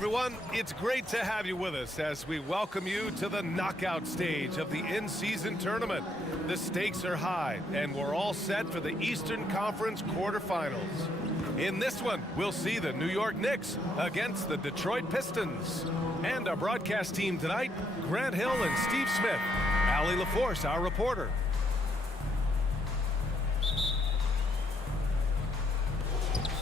everyone, it's great to have you with us as we welcome you to the knockout stage of the in-season tournament. The stakes are high, and we're all set for the Eastern Conference quarterfinals. In this one, we'll see the New York Knicks against the Detroit Pistons. And our broadcast team tonight, Grant Hill and Steve Smith. Allie LaForce, our reporter.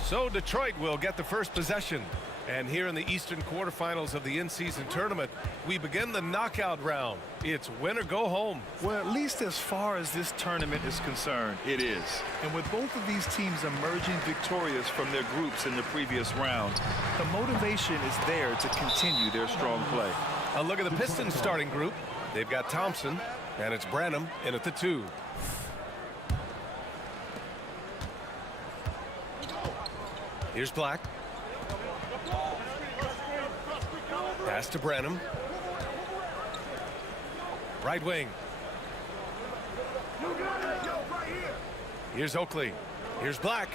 So Detroit will get the first possession. And here in the Eastern quarterfinals of the in-season tournament, we begin the knockout round. It's win or go home. Well, at least as far as this tournament is concerned, it is. And with both of these teams emerging victorious from their groups in the previous round, the motivation is there to continue their strong play. A look at the Pistons starting group. They've got Thompson, and it's Branham in at the 2. Here's Black. Pass to Branham. Right wing. Here's Oakley. Here's Black.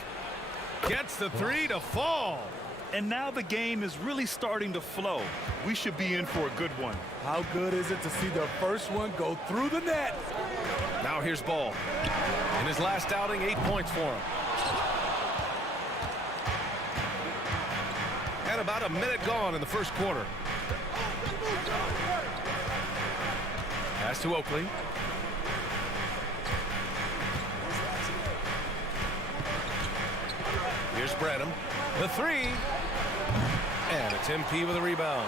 Gets the 3 to fall. And now the game is really starting to flow. We should be in for a good one. How good is it to see the first one go through the net? Now here's Ball. In his last outing, 8 points for him. And about a minute gone in the first quarter. Pass to Oakley. Here's Branham. The 3. And it's MP with a rebound.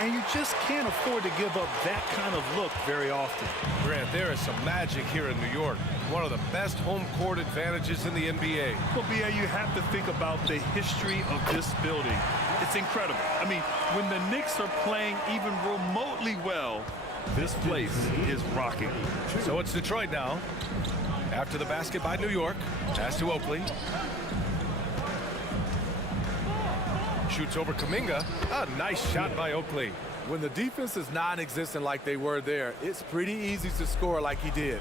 And you just can't afford to give up that kind of look very often. Grant, there is some magic here in New York. One of the best home court advantages in the NBA. Well, B.A., you have to think about the history of this building. It's incredible. I mean, when the Knicks are playing even remotely well, this place is rocking. So it's Detroit now. After the basket by New York. Pass to Oakley. Shoots over Kuminga. A nice shot by Oakley. When the defense is non-existent like they were there, it's pretty easy to score like he did.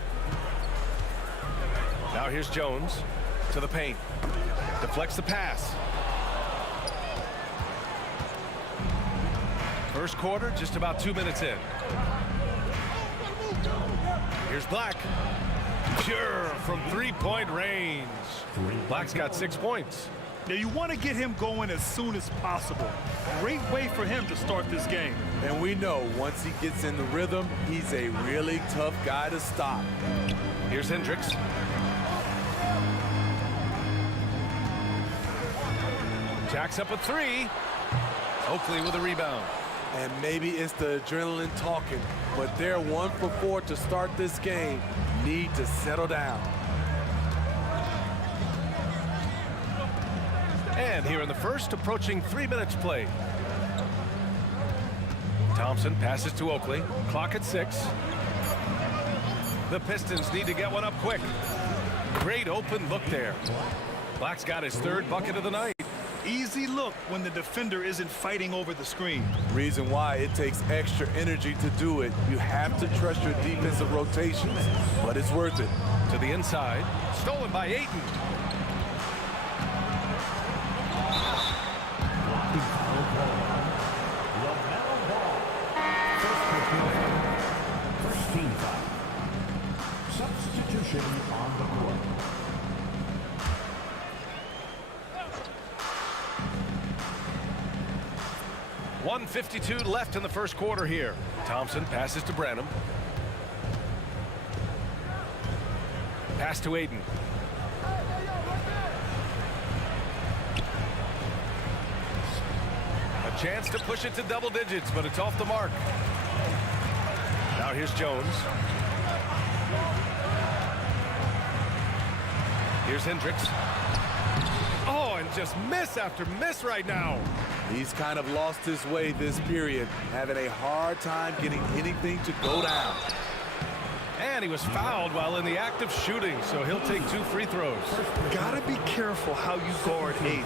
Now here's Jones to the paint. Deflects the pass. First quarter, just about 2 minutes in. Here's Black. Pure from three-point range. Black's got 6 points. Now, you want to get him going as soon as possible. Great way for him to start this game. And we know once he gets in the rhythm, he's a really tough guy to stop. Here's Hendricks. Jacks up a 3. Oakley with a rebound. And maybe it's the adrenaline talking, but they're 1 for 4 to start this game. Need to settle down. And here in the first, approaching 3 minutes played. Thompson passes to Oakley. Clock at 6. The Pistons need to get one up quick. Great open look there. Black's got his 3rd bucket of the night. Easy look when the defender isn't fighting over the screen. Reason why it takes extra energy to do it. You have to trust your defensive rotations, but it's worth it. To the inside. Stolen by Ayton. Substitution on the court. .152 left in the first quarter here. Thompson passes to Branham. Pass to Ayton. A chance to push it to double digits, but it's off the mark. Now here's Jones. Here's Hendricks. Oh, and just miss after miss right now. He's kind of lost his way this period, having a hard time getting anything to go down. And he was fouled while in the act of shooting, so he'll take 2 free throws. Gotta be careful how you guard Ayton.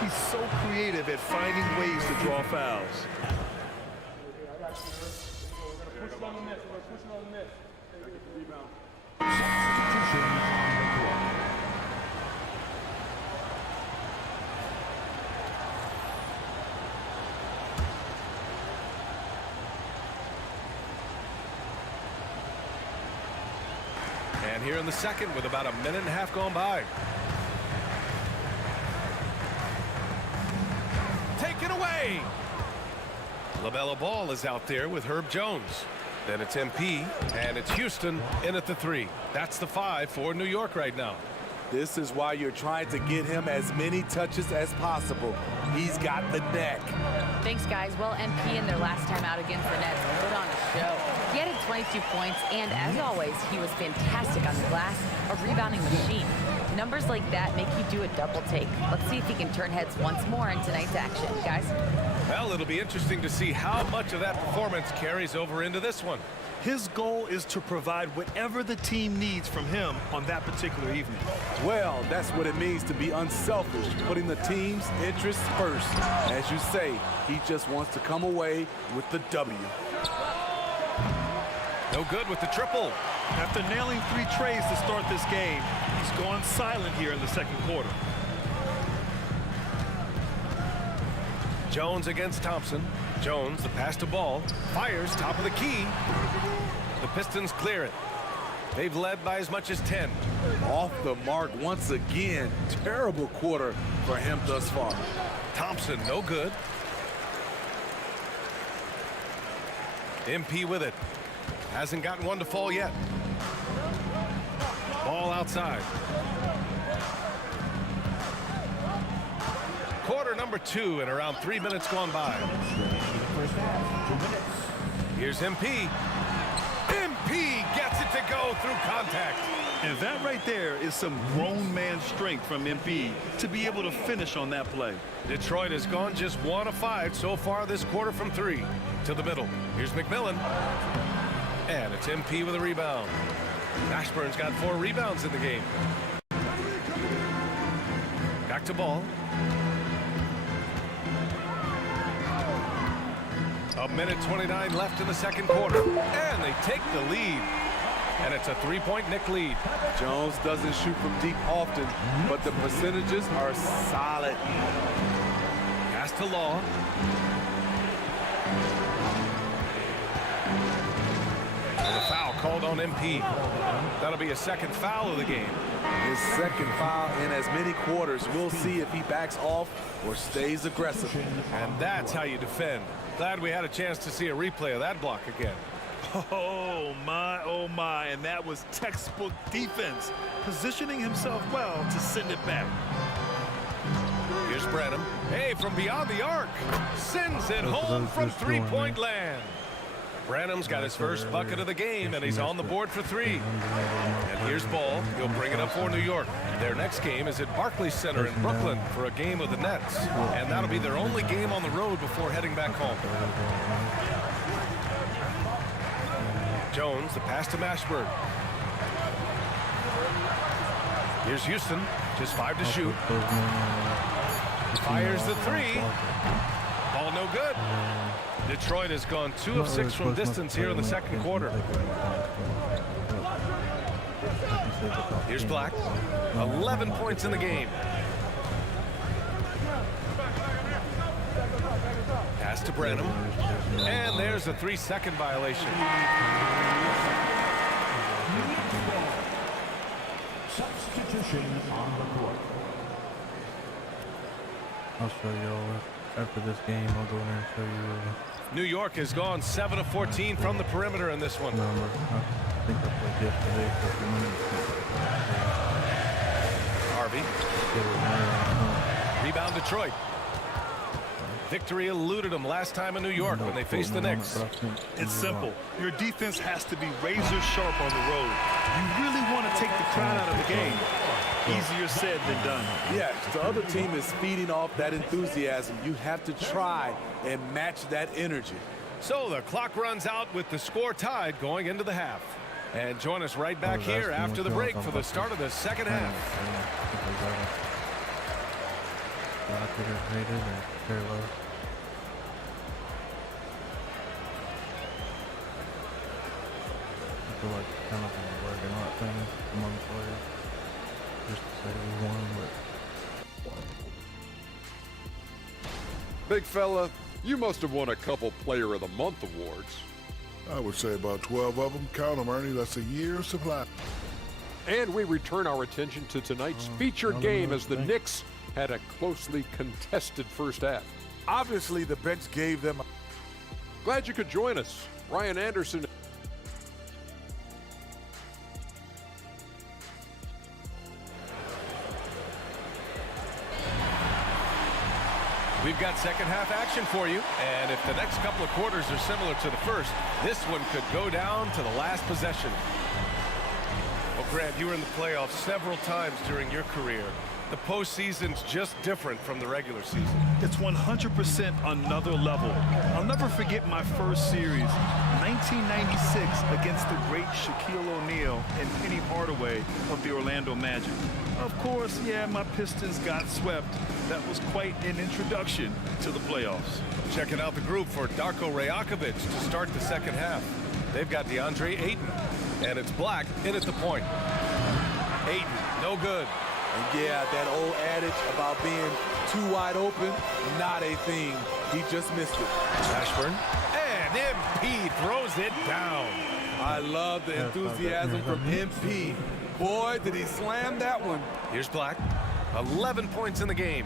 He's so creative at finding ways to draw fouls. Substitution on the court. And here in the second with about a minute and a half gone by. Taken away. LaMelo Ball is out there with Herb Jones. Then it's MP, and it's Houston in at the 3. That's the 5 for New York right now. This is why you're trying to get him as many touches as possible. He's got the neck. Thanks, guys. Well, MP in their last time out against the Nets put on a show. He had 22 points, and as always, he was fantastic on the glass, a rebounding machine. Numbers like that make you do a double take. Let's see if he can turn heads once more in tonight's action, guys. Well, it'll be interesting to see how much of that performance carries over into this one. His goal is to provide whatever the team needs from him on that particular evening. Well, that's what it means to be unselfish, putting the team's interests first. As you say, he just wants to come away with the W. No good with the triple. After nailing 3 trays to start this game, he's gone silent here in the second quarter. Jones against Thompson. Jones, the pass to Ball, fires top of the key. The Pistons clear it. They've led by as much as 10. Off the mark once again. Terrible quarter for him thus far. Thompson, no good. MP with it. Hasn't gotten one to fall yet. Ball outside. Quarter number 2 and around 3 minutes gone by. First half, 2 minutes. Here's MP. MP gets it to go through contact. And that right there is some grown man strength from MP to be able to finish on that play. Detroit has gone just 1 of 5 so far this quarter from 3. To the middle. Here's McMillan. And it's MP with a rebound. Ashburn's got 4 rebounds in the game. Back to Ball. A minute 29 left in the second quarter. And they take the lead. And it's a 3-point Knick lead. Jones doesn't shoot from deep often, but the percentages are solid. Pass to Law. And a foul called on MP. That'll be a second foul of the game. His second foul in as many quarters. We'll see if he backs off or stays aggressive. And that's how you defend. Glad we had a chance to see a replay of that block again. Oh my, and that was textbook defense, positioning himself well to send it back. Here's Branham. Hey, from beyond the arc. Sends it home from 3-point land. Branham's got his first bucket of the game, and he's on the board for 3. And here's Ball. He'll bring it up for New York. Their next game is at Barclays Center in Brooklyn for a game with the Nets. And that'll be their only game on the road before heading back home. Jones, the pass to Mashburn. Here's Houston, just 5 to shoot. Fires the 3. Ball no good. Detroit has gone 2 of 6 from distance here in the second quarter. Here's Black. 11 points in the game. Pass to Branham. And there's a 3-second violation. Substitution on the court. I'll show y'all after this game. I'll go in there and show you New York has gone 7 of 14 from the perimeter in this one. number. I think I played yesterday for a few minutes. Harvey. Rebound Detroit. Victory eluded them last time in New York when they faced the Knicks. It's simple. Your defense has to be razor sharp on the road. You really want to take the crowd out of the game. Easier said than done. Yeah, the other team is feeding off that enthusiasm. You have to try and match that energy. So the clock runs out with the score tied going into the half. And join us right back here after the break for the start of the second half. I feel like kind of a working out thing among players. Just to say we won, but Big fella, you must have won a couple Player of the Month awards. I would say about 12 of them. Count them, Ernie. That's a year's supply. And we return our attention to tonight's featured game as the Knicks had a closely contested first half. Obviously, the bench gave them. Glad you could join us. Ryan Anderson. We've got second half action for you, and if the next couple of quarters are similar to the first, this one could go down to the last possession. Well, Grant, you were in the playoffs several times during your career. The postseason's just different from the regular season. It's 100% another level. I'll never forget my first series, 1996, against the great Shaquille O'Neal and Penny Hardaway of the Orlando Magic. Of course, yeah, my Pistons got swept. That was quite an introduction to the playoffs. Checking out the group for Darko Rajakovic to start the second half. They've got DeAndre Ayton, and it's Black in at the point. Ayton, no good. And yeah, that old adage about being too wide open, not a thing. He just missed it. Ashburn, and MP throws it down. I love the enthusiasm from MP. Boy, did he slam that one. Here's Black, 11 points in the game.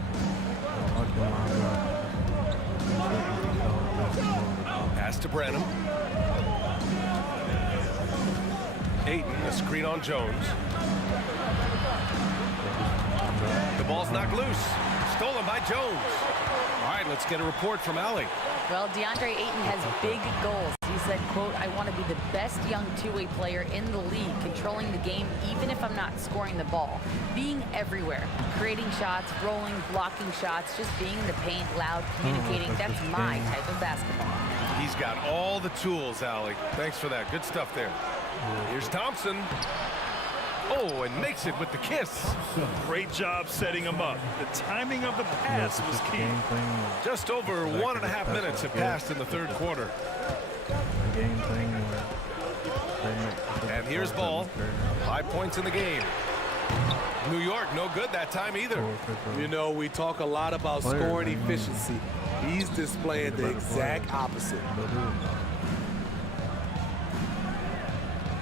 Pass to Branham. Ayton, a screen on Jones. The ball's knocked loose. Stolen by Jones. All right, let's get a report from Allie. Well, DeAndre Ayton has big goals. He said, quote, "I want to be the best young two-way player in the league, controlling the game even if I'm not scoring the ball. Being everywhere, creating shots, rolling, blocking shots, just being in the paint, loud, communicating. That's my type of basketball." He's got all the tools, Allie. Thanks for that. Good stuff there. Here's Thompson. Oh, and makes it with the kiss. Great job setting him up. The timing of the pass was key. Just over 1.5 minutes have passed in the third quarter. And here's Ball. 5 points in the game. New York, no good that time either. You know, we talk a lot about scoring efficiency. He's displaying the exact opposite.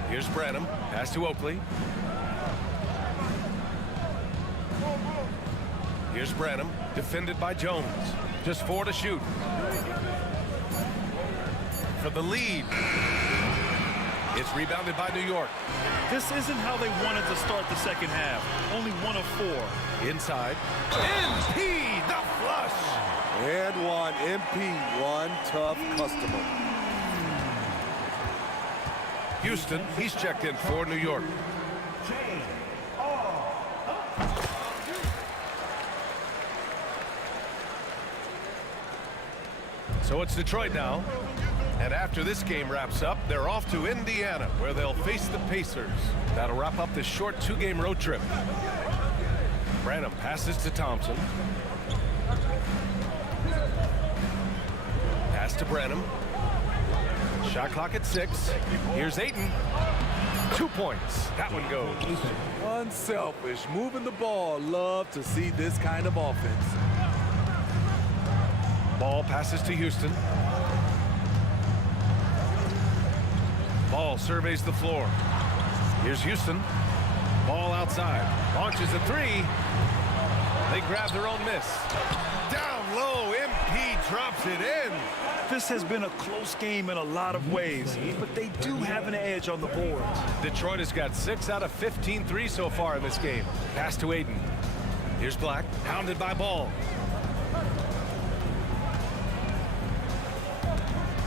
Here's Branham. Pass to Oakley. Here's Branham, defended by Jones. Just 4 to shoot. For the lead. It's rebounded by New York. This isn't how they wanted to start the second half. Only 1 of 4. Inside. MP, the flush. And one, MP, one tough customer. Houston, he's checked in for New York. So it's Detroit now. And after this game wraps up, they're off to Indiana, where they'll face the Pacers. That'll wrap up this short 2-game road trip. Branham passes to Thompson. Pass to Branham. Shot clock at 6. Here's Ayton. 2 points. That one goes. Unselfish, moving the ball. Love to see this kind of offense. Ball passes to Houston. Ball surveys the floor. Here's Houston. Ball outside. Launches a 3. They grab their own miss. Down low, MP drops it in. This has been a close game in a lot of ways, but they do have an edge on the boards. Detroit has got 6 out of 15 threes so far in this game. Pass to Ayton. Here's Black, hounded by Ball.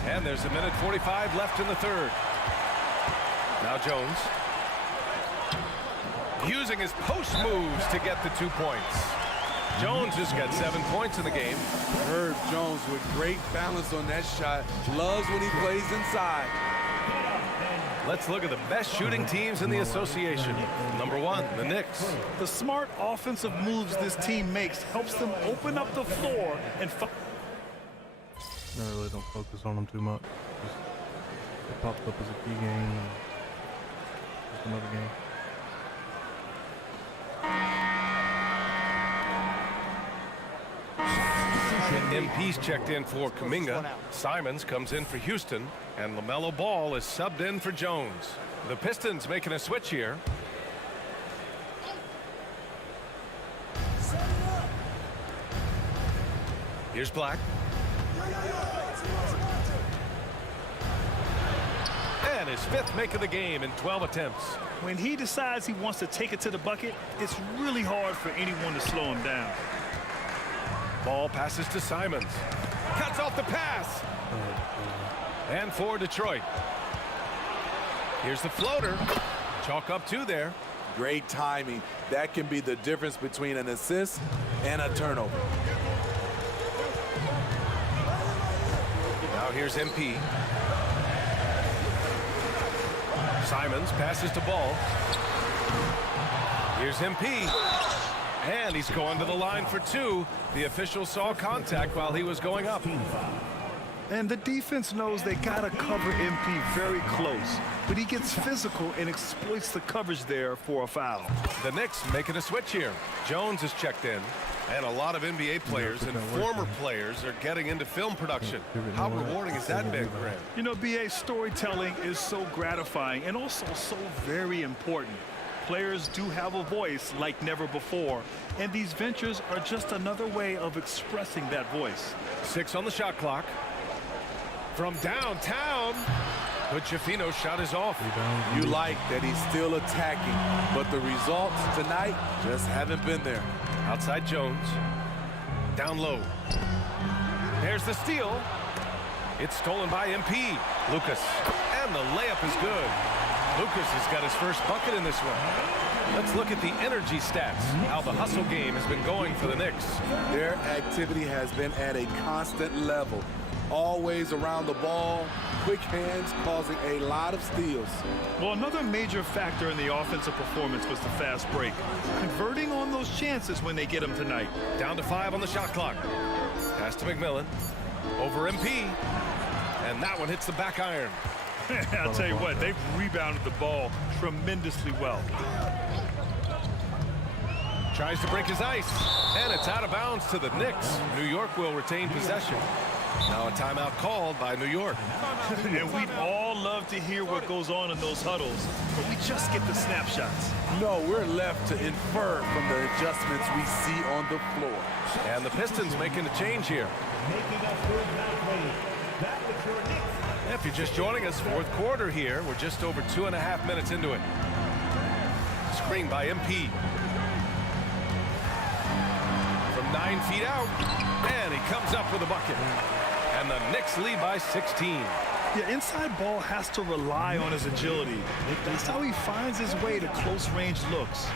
And there's 1:45 left in the third. Now Jones. Using his post moves to get the 2 points. Jones has got 7 points in the game. Herb Jones with great balance on that shot. Loves when he plays inside. Let's look at the best shooting teams in the association. Number 1, the Knicks. The smart offensive moves this team makes helps them open up the floor and I really don't focus on them too much. Just, it popped up as a key game. And just another game. MP's checked in for Kuminga. Simons comes in for Houston. And LaMelo Ball is subbed in for Jones. The Pistons making a switch here. Here's Black. And his 5th make of the game in 12 attempts. When he decides he wants to take it to the bucket, it's really hard for anyone to slow him down. Ball passes to Simons. Cuts off the pass. And for Detroit. Here's the floater. Chalk up 2 there. Great timing. That can be the difference between an assist and a turnover. Now here's MP. Simons passes to Ball. Here's MP. And he's going to the line for 2. The official saw contact while he was going up. And the defense knows they got to cover MP very close. But he gets physical and exploits the coverage there for a foul. The Knicks making a switch here. Jones is checked in. And a lot of NBA players and former players are getting into film production. How rewarding has that been, Grant? You know, BA, storytelling is so gratifying and also so very important. Players do have a voice like never before, and these ventures are just another way of expressing that voice. 6 on the shot clock. From downtown, but Jafino's shot is off. You like that he's still attacking, but the results tonight just haven't been there. Outside Jones. Down low. There's the steal. It's stolen by MP. Lucas. And the layup is good. Lucas has got his first bucket in this one. Let's look at the energy stats, how the hustle game has been going for the Knicks. Their activity has been at a constant level. Always around the ball, quick hands causing a lot of steals. Well, another major factor in the offensive performance was the fast break. Converting on those chances when they get them tonight. Down to 5 on the shot clock. Pass to McMillan. Over MP. And that one hits the back iron. I'll tell you what, they've rebounded the ball tremendously well. Tries to break his ice. And it's out of bounds to the Knicks. New York will retain possession. Now a timeout called by New York. And we'd all love to hear what goes on in those huddles, but we just get the snapshots. No, we're left to infer from the adjustments we see on the floor. And the Pistons making a change here. If you're just joining us, 4th quarter here. We're just over 2.5 minutes into it. Screen by MP. From 9 feet out. And he comes up with a bucket. And the Knicks lead by 16. Yeah, inside ball has to rely on his agility. That's how he finds his way to close-range looks.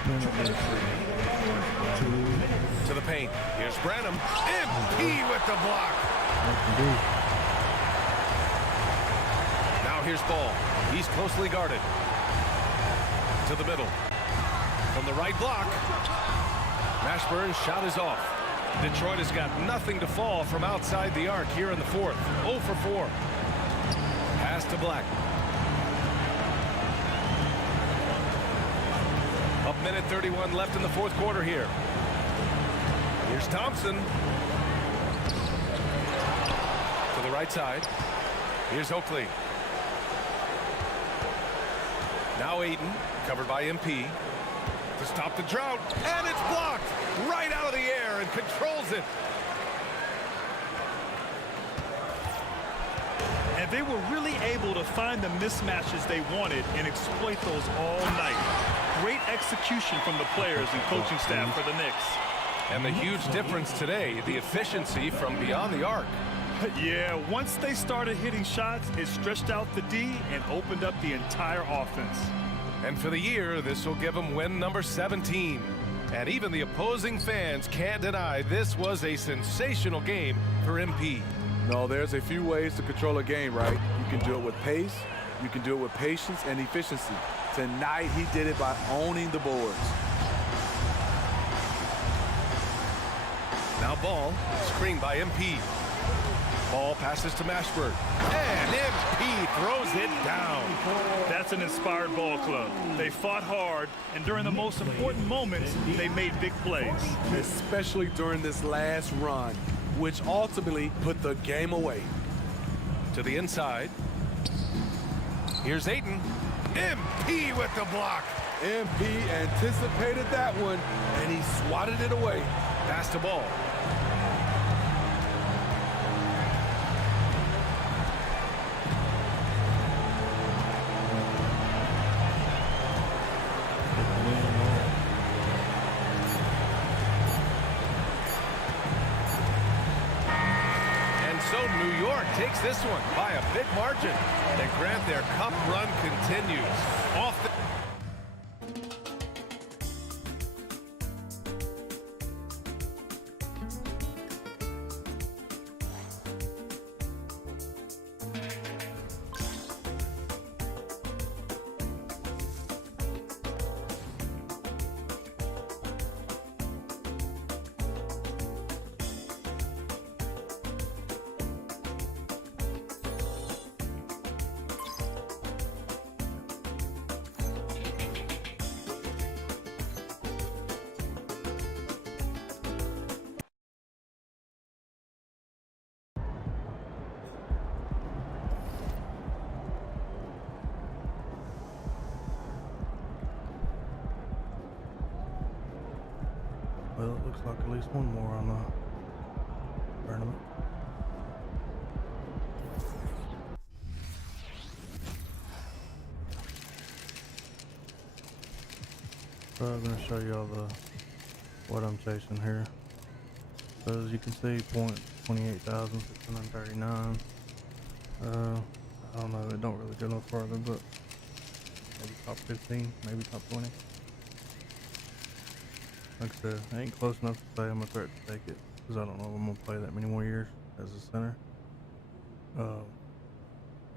To the paint. Here's Branham. MP with the block. Now here's Ball. He's closely guarded. To the middle. From the right block. Mashburn's shot is off. Detroit has got nothing to fall from outside the arc here in the 4th. 0 for 4. Pass to Black. A minute 31 left in the 4th quarter here. Here's Thompson. To the right side. Here's Oakley. Now Ayton, covered by MP. To stop the drought, and it's blocked right out of the air and controls it. And they were really able to find the mismatches they wanted and exploit those all night. Great execution from the players and coaching staff for the Knicks. And the huge difference today, the efficiency from beyond the arc. Yeah, once they started hitting shots, it stretched out the D and opened up the entire offense. And for the year, this will give them win number 17. And even the opposing fans can't deny this was a sensational game for MP. No, there's a few ways to control a game, right? You can do it with pace, you can do it with patience and efficiency. Tonight, he did it by owning the boards. Now Ball, screened by MP. Ball passes to Mashburn. And MP throws it down. That's an inspired ball club. They fought hard, and during the most important moments, they made big plays. Especially during this last run, which ultimately put the game away. To the inside. Here's Ayton. MP with the block. MP anticipated that one, and he swatted it away. Pass to Ball. takes this one by a big margin. And Grant, their cup run continues. Off the Well, it looks like at least one more on the tournament. So I'm going to show you all what I'm chasing here. So as you can see, point 28,639. I don't know, it don't really go no further, but maybe top 15, maybe top 20. Like I said, I ain't close enough to say I'm gonna threaten to take it, because I don't know if I'm gonna play that many more years as a center.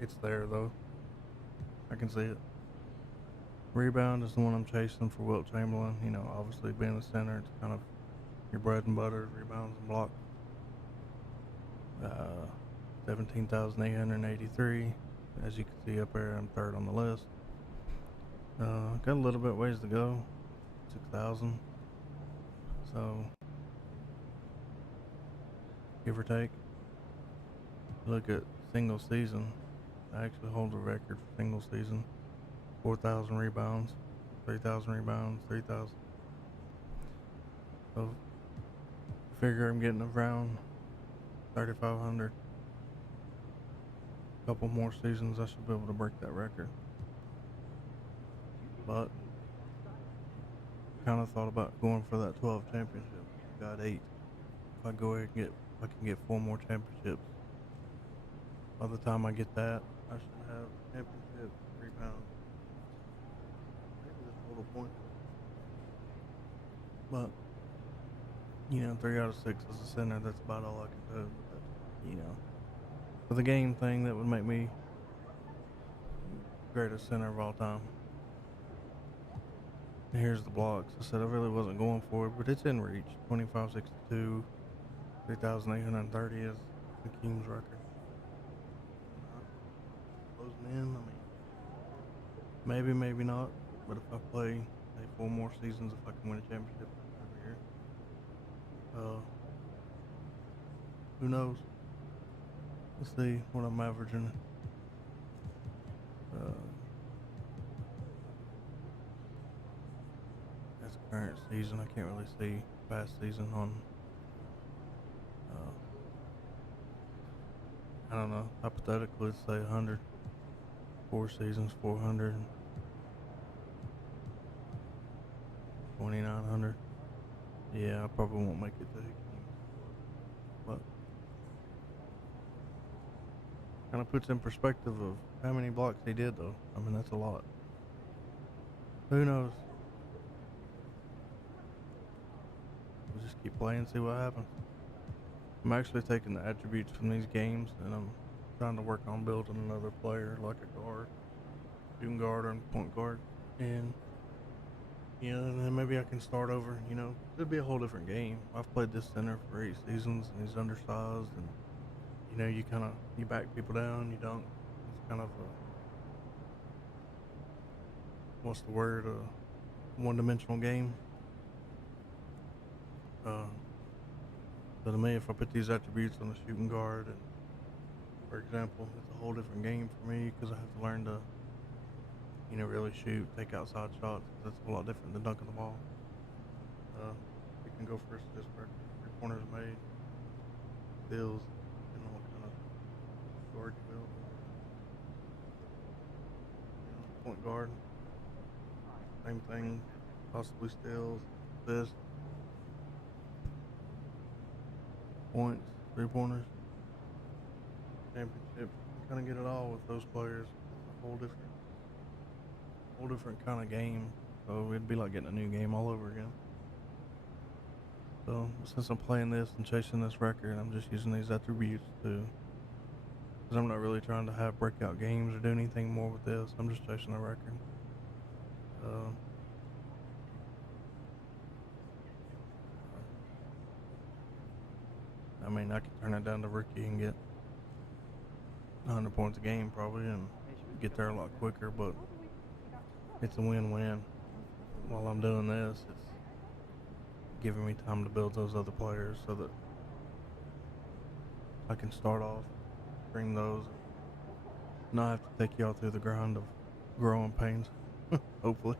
It's there though. I can see it. Rebound is the one I'm chasing for Wilt Chamberlain. You know, obviously being a center, it's kind of your bread and butter, rebounds and blocks. 17,883. As you can see up there, I'm third on the list. Got a little bit ways to go. 6,000. So, give or take. Look at single season. I actually hold the record for single season. 4,000 rebounds, 3,000 rebounds, 3,000. So, figure I'm getting around 3,500. Couple more seasons, I should be able to break that record. But kind of thought about going for that 12 championship. Got 8. If I go ahead and I can get 4 more championships. By the time I get that, I should have championship, rebound, maybe the total point. But you know, 3 out of 6 as a center, that's about all I can do. But, you know, for the game thing, that would make me greatest center of all time. And here's the blocks. I said I really wasn't going for it, but it's in reach. 2562, 3,830 is Hakeem's record. Closing in, I mean, maybe, maybe not. But if I play, say, 4 more seasons, if I can win a championship every year, who knows? Let's see what I'm averaging. That's current season. I can't really see past season on. I don't know. Hypothetically, let's say 100. 4 seasons, 400. 2,900. Yeah, I probably won't make it to Hakeem. But kind of puts in perspective of how many blocks he did, though. I mean, that's a lot. Who knows? We'll just keep playing, see what happens. I'm actually taking the attributes from these games, and I'm trying to work on building another player, like a guard, shooting guard, or point guard, and you know, and then maybe I can start over. You know, it'll be a whole different game. I've played this center for 8 seasons, and he's undersized, and you know, you back people down, you dunk. It's kind of what's the word? One-dimensional game. So to me, if I put these attributes on a shooting guard, and for example, it's a whole different game for me because I have to learn to, you know, really shoot, take outside shots. That's a lot different than dunking the ball. We can go for assist record, 3 pointers made, steals, depending on what kind of guard you build. You know, point guard, same thing, possibly steals, assists, points, 3 pointers. championship. Kind of get it all with those players. A whole different kind of game. So it'd be like getting a new game all over again. So since I'm playing this and chasing this record, I'm just using these attributes because I'm not really trying to have breakout games or do anything more with this. I'm just chasing the record. I mean, I could turn it down to rookie and get 100 points a game probably and get there a lot quicker, but it's a win-win. While I'm doing this, it's giving me time to build those other players so that I can start off, bring those, not have to take y'all through the grind of growing pains, hopefully.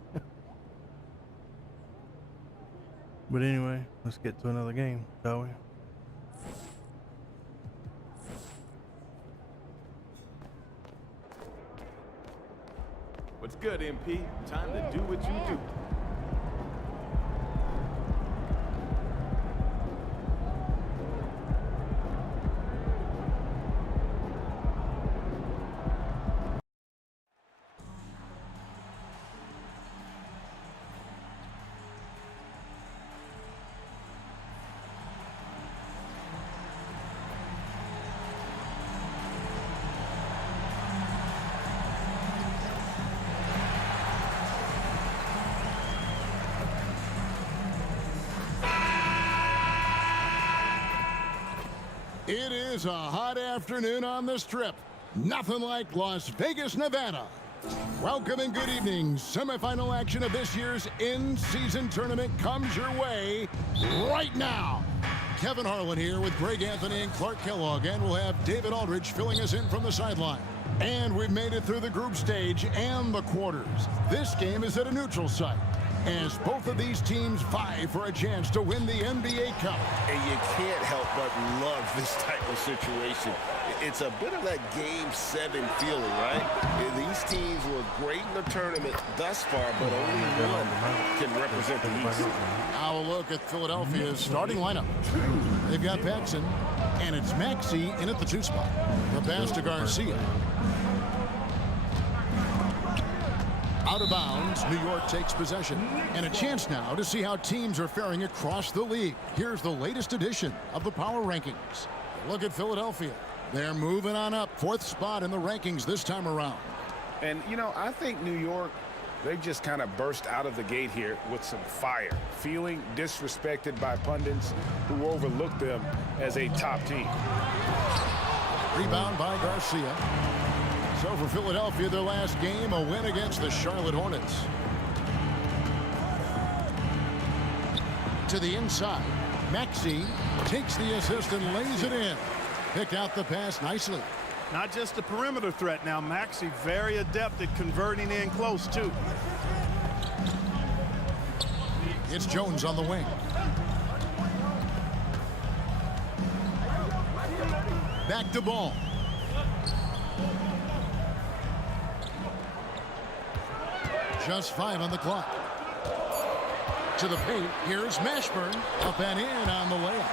But anyway, let's get to another game, shall we? What's good, MP? Time to do what you do. It is a hot afternoon on the Strip. Nothing like Las Vegas, Nevada. Welcome and good evening. Semifinal action of this year's in-season tournament comes your way right now. Kevin Harlan here with Greg Anthony and Clark Kellogg, and we'll have David Aldridge filling us in from the sideline. And we've made it through the group stage and the quarters. This game is at a neutral site, as both of these teams vie for a chance to win the NBA Cup. And you can't help but love this type of situation. It's a bit of that Game 7 feeling, right? These teams were great in the tournament thus far, but only one can represent the East. Now a look at Philadelphia's starting lineup. They've got Paxson, and it's Maxey in at the 2 spot. The pass to Garcia. Out of bounds, New York takes possession. And a chance now to see how teams are faring across the league. Here's the latest edition of the Power Rankings. Look at Philadelphia. They're moving on up, 4th spot in the rankings this time around. And, you know, I think New York, they just kind of burst out of the gate here with some fire, feeling disrespected by pundits who overlooked them as a top team. Rebound by Garcia. So for Philadelphia, their last game, a win against the Charlotte Hornets. To the inside, Maxey takes the assist and lays it in. Picked out the pass nicely. Not just a perimeter threat now. Maxey very adept at converting in close, too. It's Jones on the wing. Back to ball. Just 5 on the clock. To the paint. Here's Mashburn. Up and in on the layup.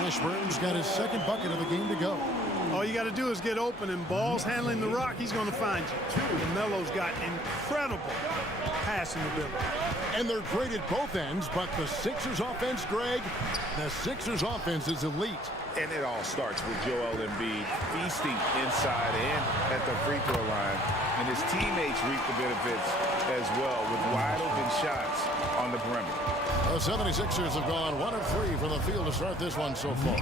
Mashburn's got his 2nd bucket of the game to go. All you got to do is get open, and Ball's handling the rock. He's going to find you. And Melo's got incredible passing ability. And they're great at both ends, but the Sixers offense, Greg, the Sixers offense is elite. And it all starts with Joel Embiid feasting inside and at the free throw line. And his teammates reap the benefits as well with wide open shots on the perimeter. The 76ers have gone 1 of 3 from the field to start this one so far.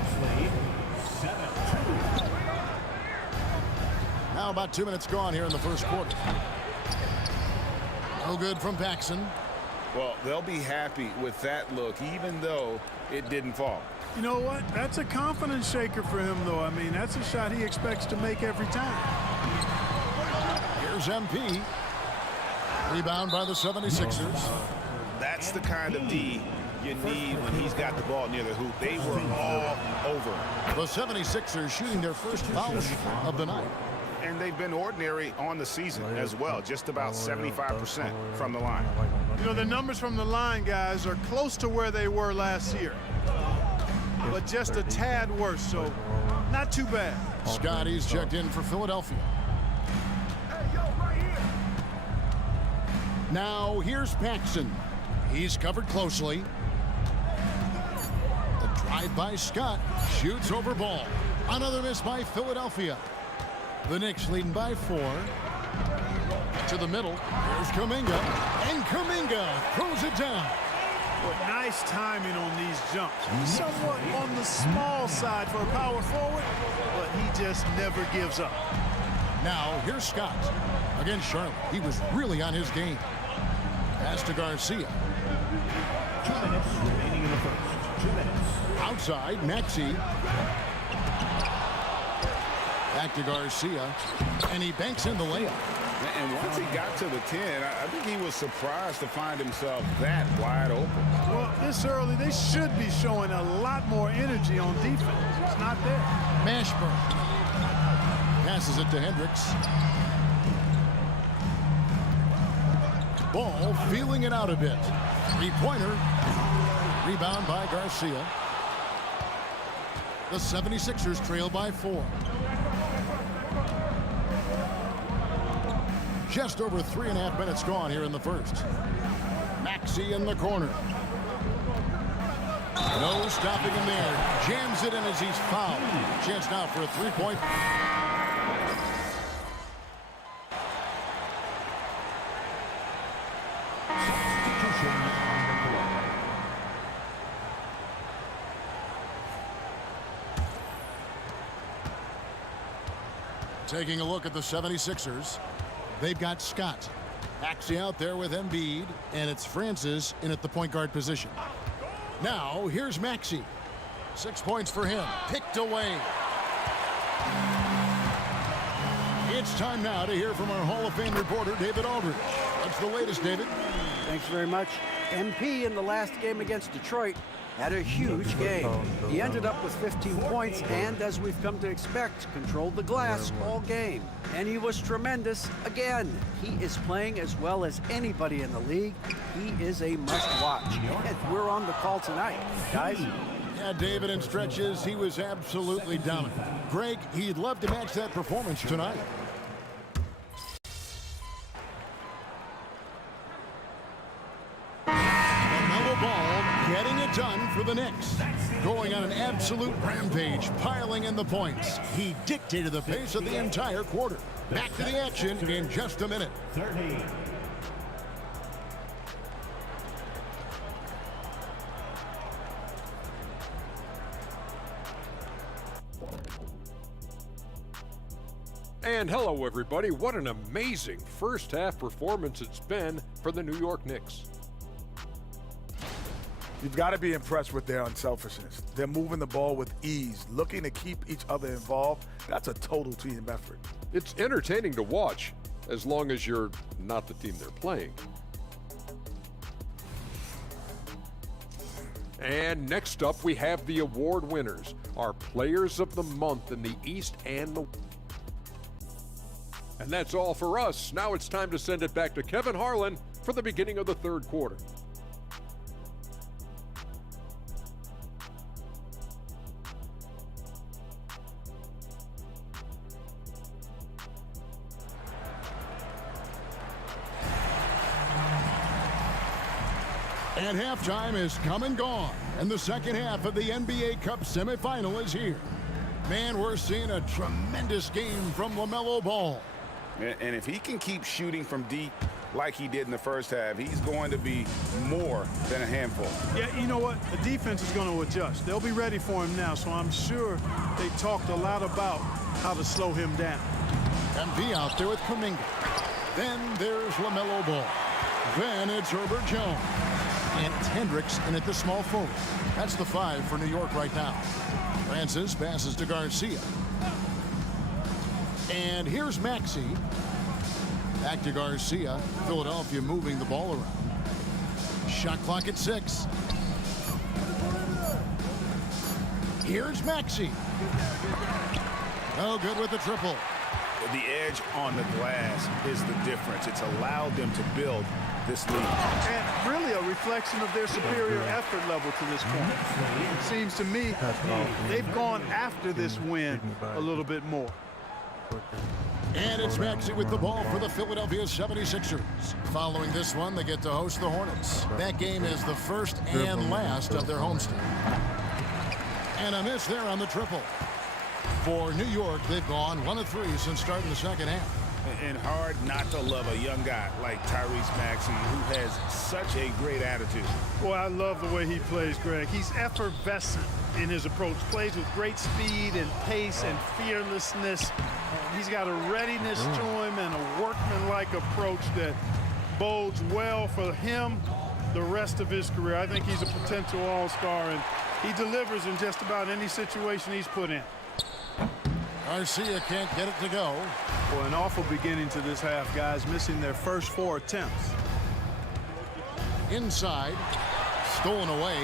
Now about 2 minutes gone here in the first quarter. No good from Paxson. Well, they'll be happy with that look, even though it didn't fall. You know what? That's a confidence shaker for him, though. I mean, that's a shot he expects to make every time. Here's MP. Rebound by the 76ers. That's the kind of D you need when he's got the ball near the hoop. They were all over. The 76ers shooting their first foul of the night. And they've been ordinary on the season as well, just about 75% from the line. You know, the numbers from the line, guys, are close to where they were last year, but just a tad worse, so not too bad. Scotty's checked in for Philadelphia. Now here's Paxson. He's covered closely. The drive by Scott. Shoots over ball. Another miss by Philadelphia. The Knicks leading by 4. To the middle. Here's Kuminga. And Kuminga throws it down. But nice timing on these jumps. Somewhat on the small side for a power forward, but he just never gives up. Now here's Scott. Against Charlotte. He was really on his game. Pass to Garcia. 2 minutes remaining in the first. 2 minutes. Outside, Maxey. Back to Garcia. And he banks in the layup. And once he got to the 10, I think he was surprised to find himself that wide open. Well, this early, they should be showing a lot more energy on defense. It's not there. Mashburn. Passes it to Hendricks. Ball feeling it out a bit. 3-pointer. Rebound by Garcia. The 76ers trail by 4. Just over 3.5 minutes gone here in the first. Maxey in the corner. No stopping him there. Jams it in as he's fouled. Chance now for a 3-point. Substitution on the court. Taking a look at the 76ers. They've got Scott. Maxey out there with Embiid, and it's Francis in at the point guard position. Now, here's Maxey. 6 points for him. Picked away. It's time now to hear from our Hall of Fame reporter, David Aldridge. What's the latest, David? Thanks very much. MP in the last game against Detroit had a huge game. He ended up with 15 points and, as we've come to expect, controlled the glass all game. And he was tremendous again. He is playing as well as anybody in the league. He is a must-watch. And we're on the call tonight, guys. Yeah, David, in stretches, he was absolutely dominant. Greg, he'd love to match that performance tonight. Getting it done for the Knicks. Going on an absolute rampage, piling in the points. He dictated the pace of the entire quarter. Back to the action in just a minute. 30. And hello, everybody. What an amazing first half performance it's been for the New York Knicks. You've got to be impressed with their unselfishness. They're moving the ball with ease, looking to keep each other involved. That's a total team effort. It's entertaining to watch, as long as you're not the team they're playing. And next up, we have the award winners, our Players of the Month in the East and the West. And that's all for us. Now it's time to send it back to Kevin Harlan for the beginning of the third quarter. And halftime is come and gone, and the second half of the NBA Cup semifinal is here. Man, we're seeing a tremendous game from LaMelo Ball. And if he can keep shooting from deep like he did in the first half, he's going to be more than a handful. Yeah, you know what? The defense is going to adjust. They'll be ready for him now, so I'm sure they talked a lot about how to slow him down. MP out there with Kuminga. Then there's LaMelo Ball. Then it's Herbert Jones. And it's Hendricks in at the small forward. That's the 5 for New York right now. Francis passes to Garcia. And here's Maxey. Back to Garcia. Philadelphia moving the ball around. Shot clock at 6. Here's Maxey. No good with the triple. The edge on the glass is the difference. It's allowed them to build this league. And really a reflection of their superior effort level to this point. It seems to me they've gone after this win a little bit more. And it's Maxey with the ball for the Philadelphia 76ers. Following this one, they get to host the Hornets. That game is the first and last of their homestand. And a miss there on the triple. For New York, they've gone 1 of 3 since starting the second half. And hard not to love a young guy like Tyrese Maxey, who has such a great attitude. Boy, I love the way he plays, Greg. He's effervescent in his approach. Plays with great speed and pace and fearlessness. He's got a readiness to him and a workmanlike approach that bodes well for him the rest of his career. I think he's a potential all-star, and he delivers in just about any situation he's put in. Garcia can't get it to go. Well, an awful beginning to this half, guys, missing their first 4 attempts. Inside, stolen away.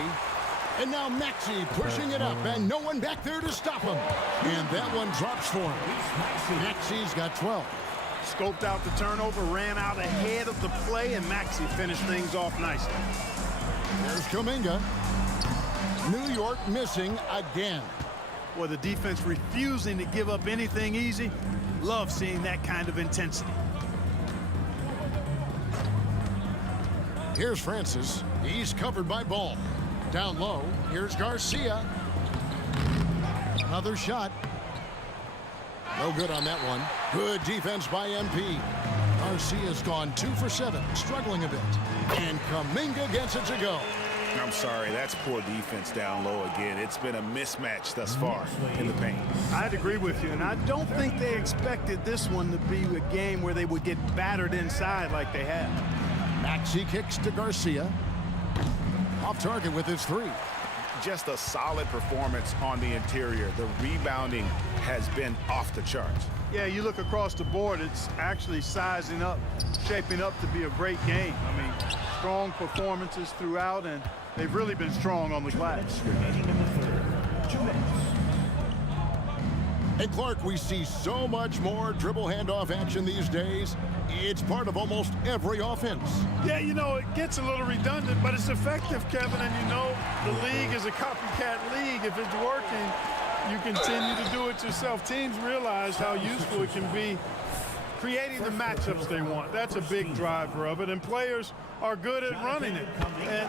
And now Maxey pushing it up, and no one back there to stop him. And that one drops for him. Maxey's got 12. Scoped out the turnover, ran out ahead of the play, and Maxey finished things off nicely. There's Kuminga. New York missing again. Well, the defense refusing to give up anything easy. Love seeing that kind of intensity. Here's Francis. He's covered by Ball. Down low, here's Garcia. Another shot. No good on that one. Good defense by MP. Garcia's gone 2 for 7, struggling a bit. And Kuminga gets it to go. I'm sorry, that's poor defense down low again. It's been a mismatch thus far in the paint. I'd agree with you, and I don't think they expected this one to be a game where they would get battered inside like they have. Maxey kicks to Garcia. Off target with his 3. Just a solid performance on the interior. The rebounding has been off the charts. Yeah, you look across the board, it's actually sizing up, shaping up to be a great game. I mean, strong performances throughout, and they've really been strong on the glass. Remaining in the third. 2 minutes. And Clark, we see so much more dribble handoff action these days. It's part of almost every offense. Yeah, you know, it gets a little redundant, but it's effective, Kevin. And you know, the league is a copycat league. If it's working, you continue to do it yourself. Teams realize how useful it can be creating the matchups they want. That's a big driver of it, and players are good at running it. And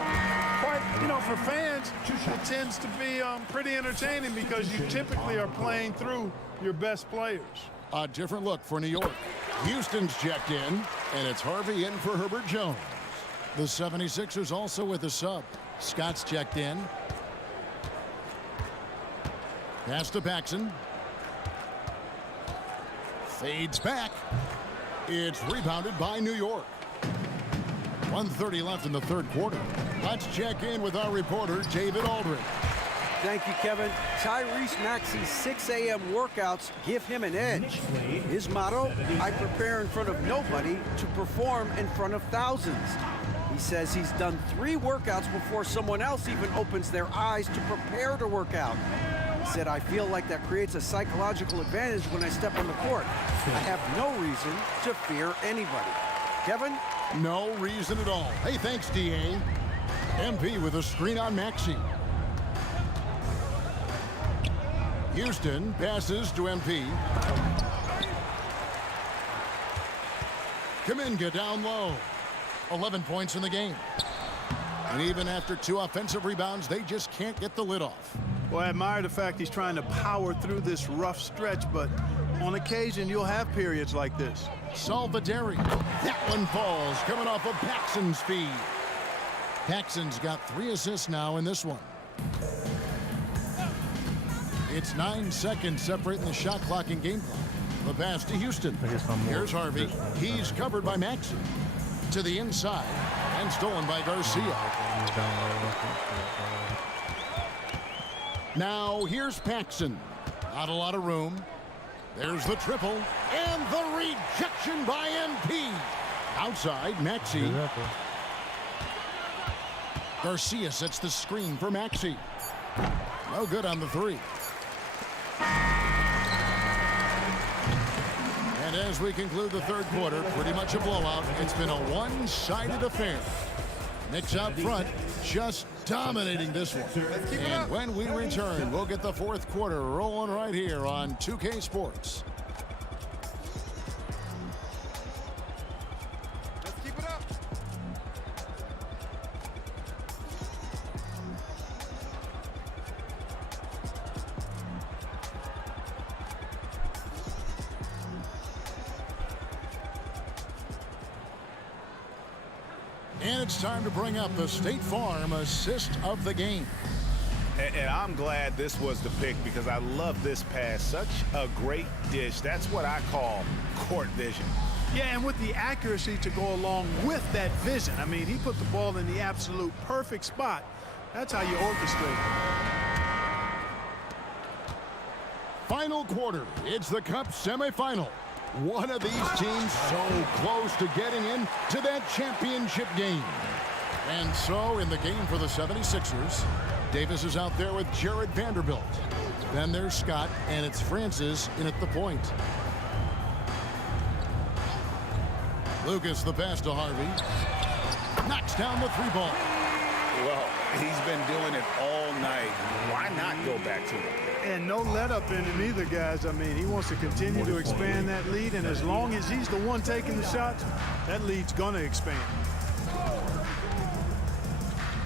quite, you know, for fans, it tends to be pretty entertaining because you typically are playing through your best players. A different look for New York. Houston's checked in, and it's Harvey in for Herbert Jones. The 76ers also with a sub. Scott's checked in. Pass to Paxson. Fades back. It's rebounded by New York. 1:30 left in the third quarter. Let's check in with our reporter, David Aldridge. Thank you, Kevin. Tyrese Maxey's 6 a.m. workouts give him an edge. His motto, I prepare in front of nobody to perform in front of thousands. He says he's done 3 workouts before someone else even opens their eyes to prepare to work out. He said, I feel like that creates a psychological advantage when I step on the court. I have no reason to fear anybody. Kevin? No reason at all. Hey, thanks, D.A. MP with a screen on Maxey. Houston passes to MP. Kuminga down low. 11 points in the game. And even after 2 offensive rebounds, they just can't get the lid off. Well, I admire the fact he's trying to power through this rough stretch, but on occasion, you'll have periods like this. Salvaderi. That one falls, coming off of Paxson's feed. Paxson's got 3 assists now in this one. It's 9 seconds separating the shot clock and game clock. The pass to Houston. Here's Harvey. He's covered by Maxey. To the inside and stolen by Garcia. Now here's Paxson. Not a lot of room. There's the triple and the rejection by MP. Outside, Maxey. Garcia sets the screen for Maxey. No good on the 3. And As we conclude the third quarter, pretty much a blowout. It's been a one-sided affair. Knicks out front, just dominating this one. And when we return, we'll get the fourth quarter rolling right here on 2K Sports. Let's keep it up. And it's time to bring up the State Farm assist of the game. And I'm glad this was the pick because I love this pass. Such a great dish. That's what I call court vision. Yeah, and with the accuracy to go along with that vision. I mean, he put the ball in the absolute perfect spot. That's how you orchestrate it. Final quarter. It's the Cup semifinal. One of these teams so close to getting in to that championship game. And so in the game for the 76ers, Davis is out there with Jared Vanderbilt. Then there's Scott, and it's Francis in at the point. Lucas the pass to Harvey. Knocks down the three ball. Well, he's been doing it all night. Why not go back to it? And no let up in him either, guys. I mean, he wants to continue to expand that lead, and as long as he's the one taking the shots, that lead's going to expand.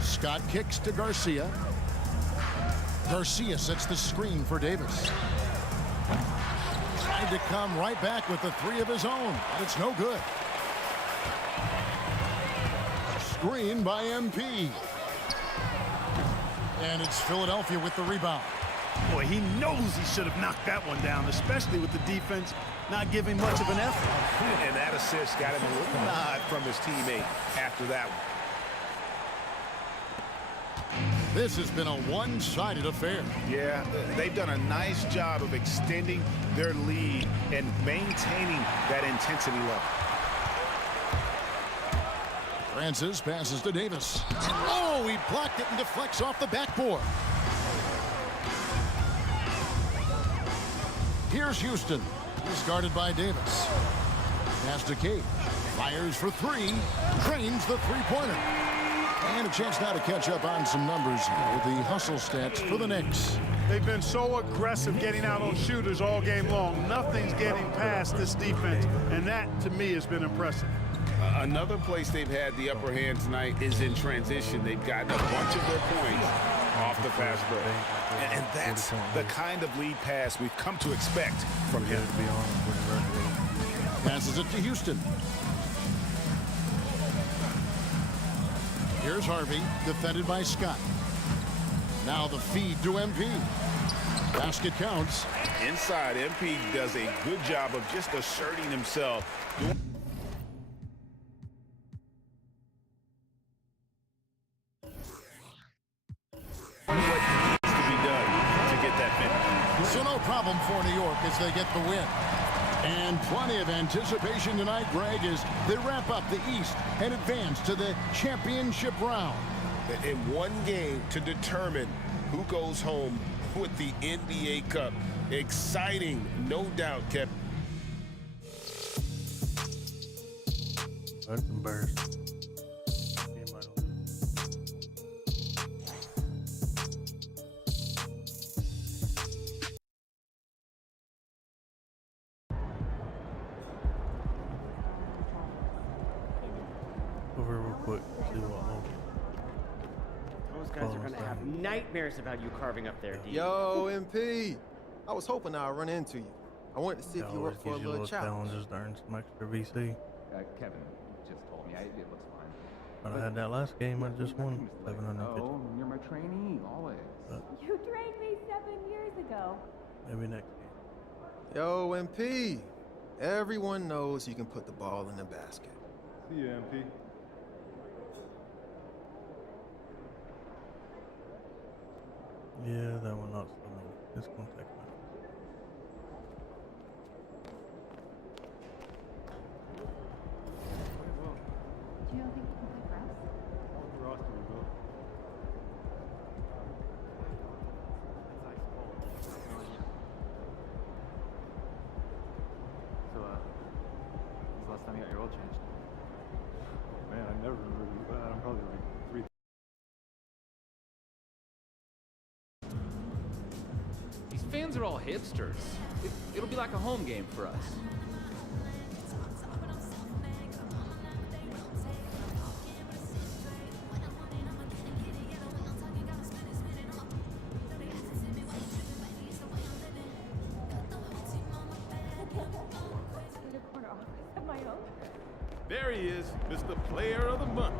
Scott kicks to Garcia. Garcia sets the screen for Davis. Tried to come right back with the three of his own, but it's no good. Screen by MP. And it's Philadelphia with the rebound. Boy, he knows he should have knocked that one down, especially with the defense not giving much of an effort. And that assist got him a little nod from his teammate after that one. This has been a one-sided affair. Yeah, they've done a nice job of extending their lead and maintaining that intensity level. Francis passes to Davis. Oh, he blocked it and deflects off the backboard. Here's Houston. He's guarded by Davis. Pass to Cage. Fires for three. Drains the three-pointer. And a chance now to catch up on some numbers with the hustle stats for the Knicks. They've been so aggressive getting out on shooters all game long. Nothing's getting past this defense, and that, to me, has been impressive. Another place they've had the upper hand tonight is in transition. They've gotten a bunch of their points off the fast break. And that's the kind of lead pass we've come to expect from him. Passes it to Houston. Here's Harvey, defended by Scott. Now the feed to MP. Basket counts. Inside, MP does a good job of just asserting himself. So no problem for New York as they get the win. And plenty of anticipation tonight, Greg, as they wrap up the East and advance to the championship round. In one game to determine who goes home with the NBA Cup. Exciting, no doubt, Kevin. That's embarrassing. Over real quick, see what Those guys are going to have nightmares about you carving up there, D. Yo, MP. I was hoping I'd run into you. I wanted to see if you were up for a little challenge. Challenges to earn some extra VC. Kevin just told me. It looks fine. But I had that last game, I just won 750. Oh, you're my trainee, always. You trained me 7 years ago. Maybe next game. Yo, MP. Everyone knows you can put the ball in the basket. See ya, MP. Yeah, that one not so long. It's gonna take a minute. Do you think you can play for us? So, fans are all hipsters. It'll be like a home game for us. There he is, Mr. Player of the Month.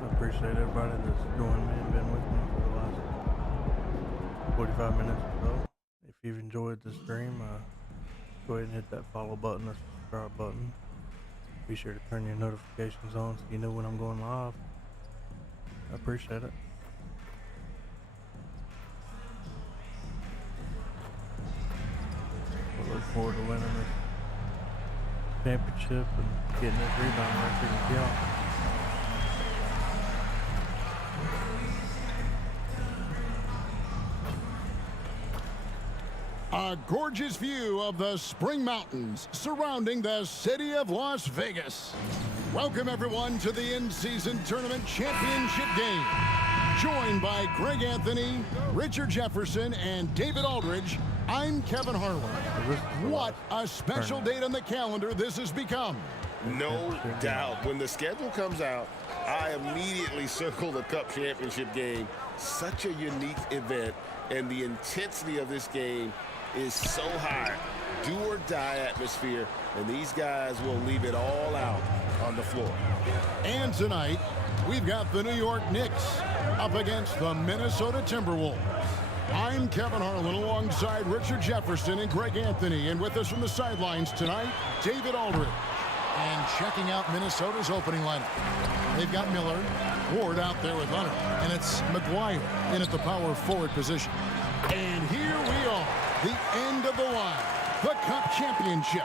I appreciate everybody that's joined me and been with me for the last 45 minutes or so. If you've enjoyed the stream, go ahead and hit that follow button, that subscribe button. Be sure to turn your notifications on so you know when I'm going live. I appreciate it. I look forward to winning this championship and getting this rebound record and kill. A gorgeous view of the Spring Mountains surrounding the city of Las Vegas. Welcome everyone to the in-season tournament championship game. Joined by Greg Anthony, Richard Jefferson, and David Aldridge, I'm Kevin Harlan. What a special date on the calendar this has become. No doubt. When the schedule comes out, I immediately circle the Cup Championship game. Such a unique event, and the intensity of this game is so high. Do or die atmosphere, and these guys will leave it all out on the floor. And tonight, we've got the New York Knicks up against the Minnesota Timberwolves. I'm Kevin Harlan alongside Richard Jefferson and Greg Anthony, and with us from the sidelines tonight, David Aldridge. And checking out Minnesota's opening lineup, they've got Miller, Ward out there with Hunter, and it's McGuire in at the power forward position. And here we are, the end of the line, the Cup Championship.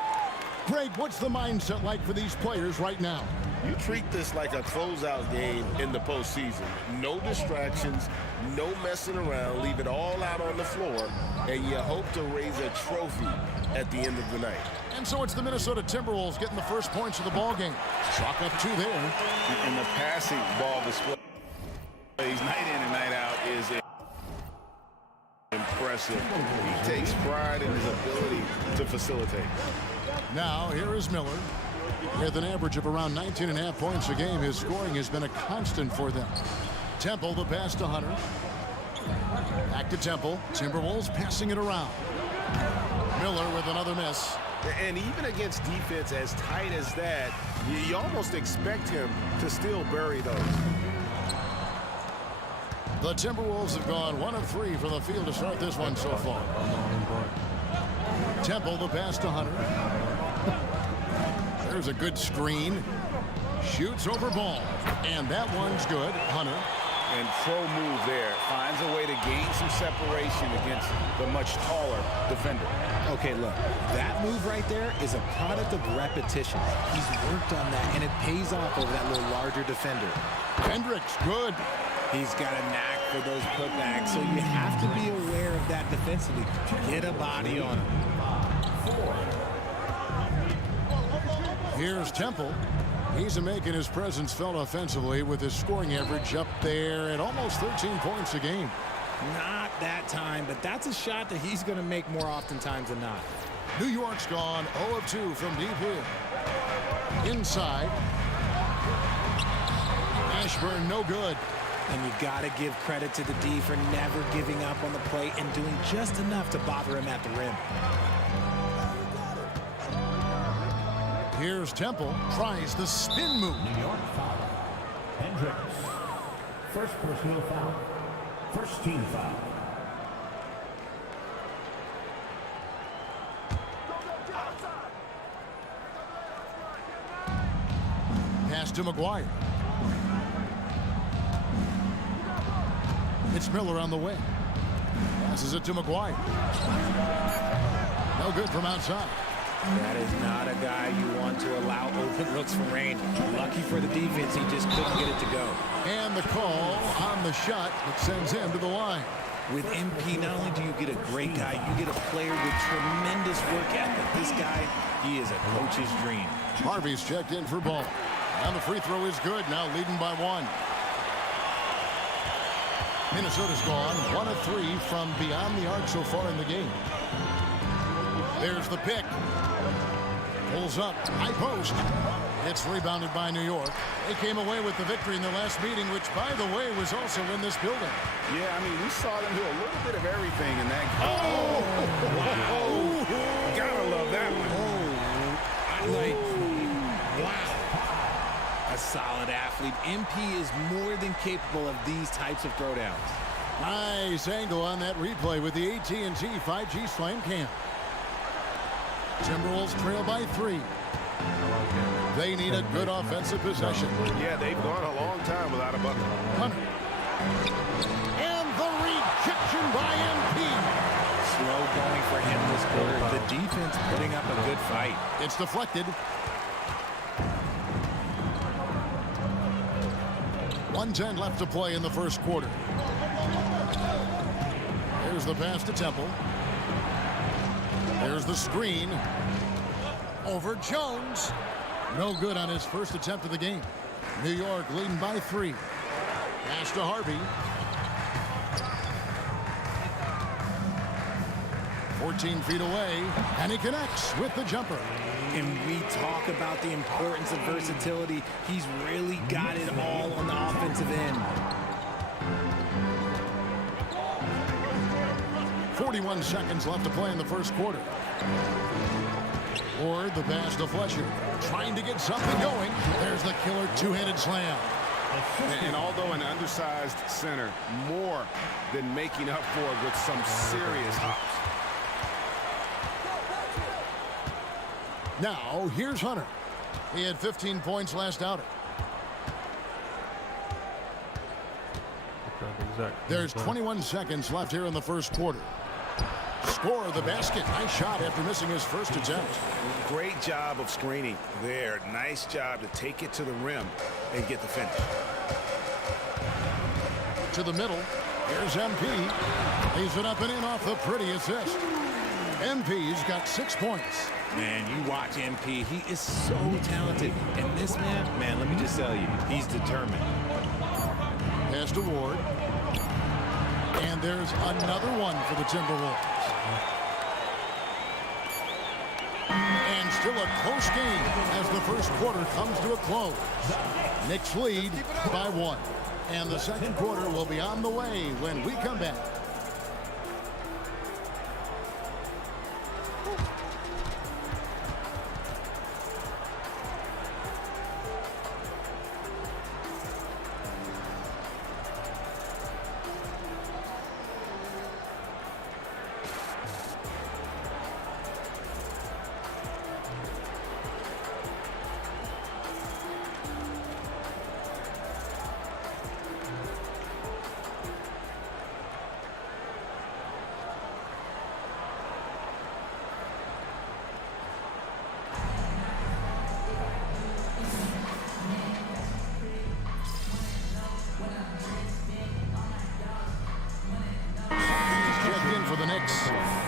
Greg, what's the mindset like for these players right now? You treat this like a closeout game in the postseason. No distractions, no messing around. Leave it all out on the floor, and you hope to raise a trophy at the end of the night. And so it's the Minnesota Timberwolves getting the first points of the ball game. Chalk up 2 there. And the passing ball display night in and night out is impressive. He takes pride in his ability to facilitate. Now here is Miller. With an average of around 19.5 points a game, his scoring has been a constant for them. Temple, the pass to Hunter. Back to Temple. Timberwolves passing it around. Miller with another miss. And even against defense as tight as that, you almost expect him to still bury those. The Timberwolves have gone 1 of 3 from the field to start this one so far. Temple, the pass to Hunter. There's a good screen. Shoots over ball. And that one's good. Hunter. And pro move there. Finds a way to gain some separation against the much taller defender. Okay, look. That move right there is a product of repetition. He's worked on that, and it pays off over that little larger defender. Hendricks, good. He's got a knack for those putbacks, so you have to be aware of that defensively. Get a body on him. Here's Temple. He's making his presence felt offensively with his scoring average up there at almost 13 points a game. Not that time, but that's a shot that he's going to make more oftentimes than not. New York's gone 0 of 2 from deep here. Inside. Ashburn, no good. And you got to give credit to the D for never giving up on the plate and doing just enough to bother him at the rim. Here's Temple, tries the spin move. New York foul. Hendricks. First personal foul. First team foul. Pass to McGuire. It's Miller on the way. Passes it to McGuire. No good from outside. That is not a guy you want to allow open looks from range. Lucky for the defense, he just couldn't get it to go. And the call on the shot that sends him to the line. With MP, not only do you get a great guy, you get a player with tremendous work ethic. This guy, he is a coach's dream. Harvey's checked in for ball. And the free throw is good, now leading by 1. Minnesota's gone 1 of 3 from beyond the arc so far in the game. There's the pick. Pulls up, high post. It's rebounded by New York. They came away with the victory in their last meeting, which, by the way, was also in this building. Yeah, I mean, we saw them do a little bit of everything in that game. Oh! Wow. Gotta love that one. Wow. A solid athlete. MP is more than capable of these types of throwdowns. Nice angle on that replay with the AT&T 5G Slam Cam. Timberwolves trail by 3. They need a good offensive possession. Yeah, they've gone a long time without a bucket. Hunter. And the rejection by MP. Slow going for him this quarter. The defense putting up a good fight. It's deflected. 1:10 left to play in the first quarter. There's the pass to Temple. There's the screen. Over Jones. No good on his first attempt of the game. New York leading by 3. Pass to Harvey. 14 feet away, and he connects with the jumper. And we talk about the importance of versatility. He's really got it all on the offensive end. 41 seconds left to play in the first quarter. Or the pass to Fletcher. Trying to get something going. There's the killer two-handed slam. And although an undersized center, more than making up for it with some serious hops. Now, here's Hunter. He had 15 points last outing. There's 21 seconds left here in the first quarter. Score the basket. Nice shot after missing his first attempt. Great job of screening there. Nice job to take it to the rim and get the finish. To the middle. Here's MP. Lays it up and in off the pretty assist. MP's got 6 points. Man, you watch MP. He is so talented. And this man, let me just tell you, he's determined. Pass to Ward. And there's another one for the Timberwolves. And still a close game as the first quarter comes to a close. Knicks lead by 1. And the second quarter will be on the way when we come back.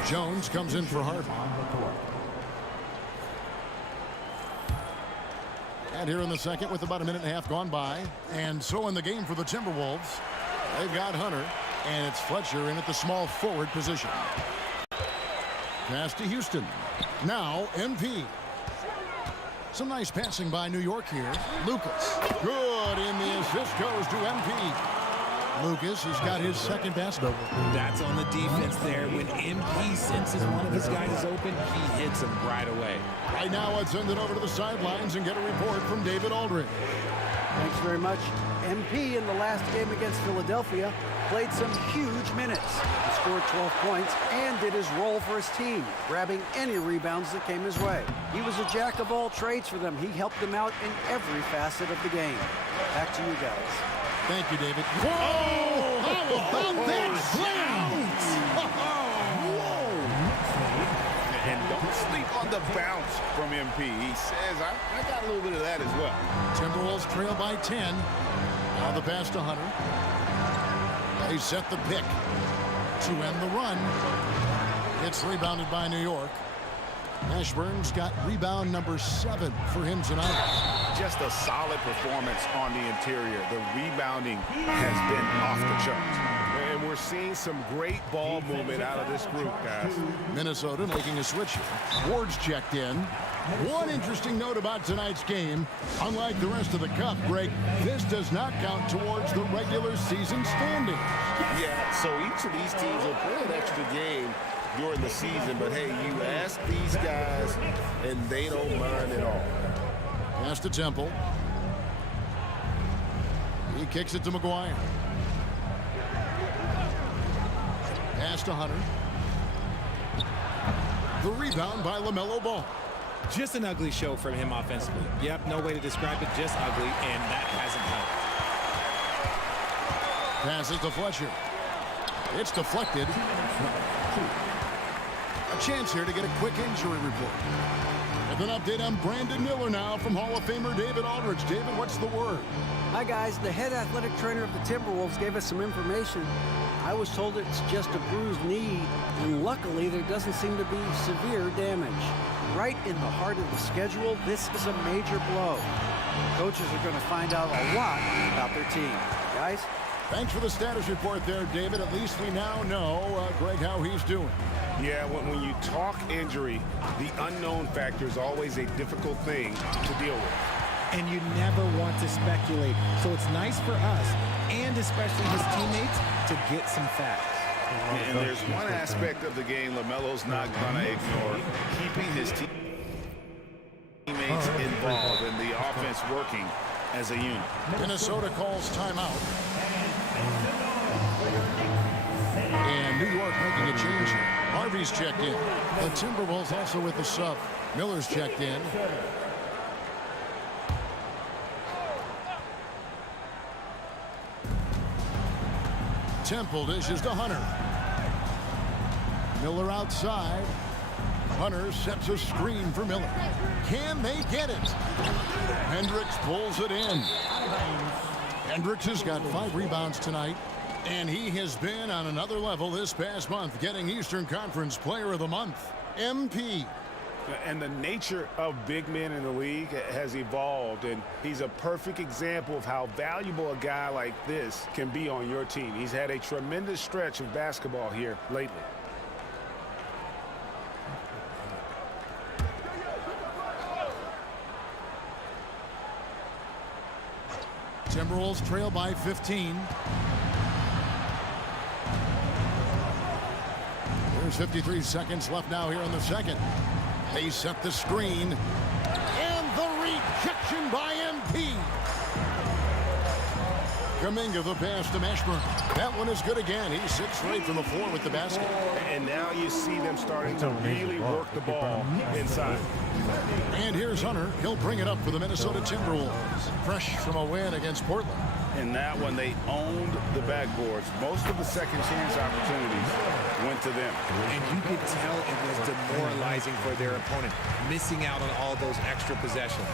Jones comes in for Harvey. And here in the second with about a minute and a half gone by. And so in the game for the Timberwolves, they've got Hunter, and it's Fletcher in at the small forward position. Pass to Houston. Now MP. Some nice passing by New York here. Lucas. Good, and the assist goes to MP. Lucas has got his second basket. That's on the defense there. When MP senses one of his guys is open, he hits him right away. Right now, let's send it over to the sidelines and get a report from David Aldridge. Thanks very much. MP in the last game against Philadelphia played some huge minutes. He scored 12 points and did his role for his team, grabbing any rebounds that came his way. He was a jack of all trades for them. He helped them out in every facet of the game. Back to you guys. Thank you, David. Whoa! How about that slam? Whoa! And don't sleep on the bounce from MP. He says, I got a little bit of that as well. Timberwolves trail by 10. Now the pass to Hunter. They set the pick to end the run. It's rebounded by New York. Ashburn's got rebound number 7 for him tonight. just a solid performance on the interior. The rebounding has been off the charts. And we're seeing some great ball movement out of this group, guys. Minnesota making a switch here. Ward's checked in. One interesting note about tonight's game, unlike the rest of the cup, Greg, this does not count towards the regular season standings. Yeah, so each of these teams will play an extra game during the season, but hey, you ask these guys, and they don't mind at all. Pass to Temple. He kicks it to McGuire. Pass to Hunter. The rebound by LaMelo Ball. Just an ugly show from him offensively. Yep, no way to describe it, just ugly, and that hasn't helped. Passes to Fletcher. It's deflected. A chance here to get a quick injury report. With an update on Brandon Miller now from Hall of Famer David Aldridge. David, what's the word? Hi, guys. The head athletic trainer of the Timberwolves gave us some information. I was told it's just a bruised knee, and luckily there doesn't seem to be severe damage. Right in the heart of the schedule, this is a major blow. Coaches are going to find out a lot about their team. Guys? Thanks for the status report there, David. At least we now know, Greg, how he's doing. Yeah, when you talk injury, the unknown factor is always a difficult thing to deal with. And you never want to speculate. So it's nice for us, and especially his teammates, to get some facts. And there's one aspect of the game LaMelo's not going to ignore, keeping his teammates involved and the offense working as a unit. Minnesota calls timeout. And New York making a change here. Harvey's checked in. The Timberwolves also with the sub. Miller's checked in. Temple dishes to Hunter. Miller outside. Hunter sets a screen for Miller. Can they get it? Hendricks pulls it in. Hendricks has got 5 rebounds tonight, and he has been on another level this past month, getting Eastern Conference Player of the Month. MP. And the nature of big men in the league has evolved, and he's a perfect example of how valuable a guy like this can be on your team. He's had a tremendous stretch of basketball here lately. Timberwolves trail by 15. There's 53 seconds left now here in the second. They set the screen. And the rejection by MP. Kuminga the pass to Mashburn. That one is good again. He's 6 straight from the floor with the basket. And now you see them starting to really work the ball inside. And here's Hunter. He'll bring it up for the Minnesota Timberwolves. Fresh from a win against Portland. In that one, they owned the backboards. Most of the second chance opportunities went to them. And you could tell it was demoralizing for their opponent, missing out on all those extra possessions.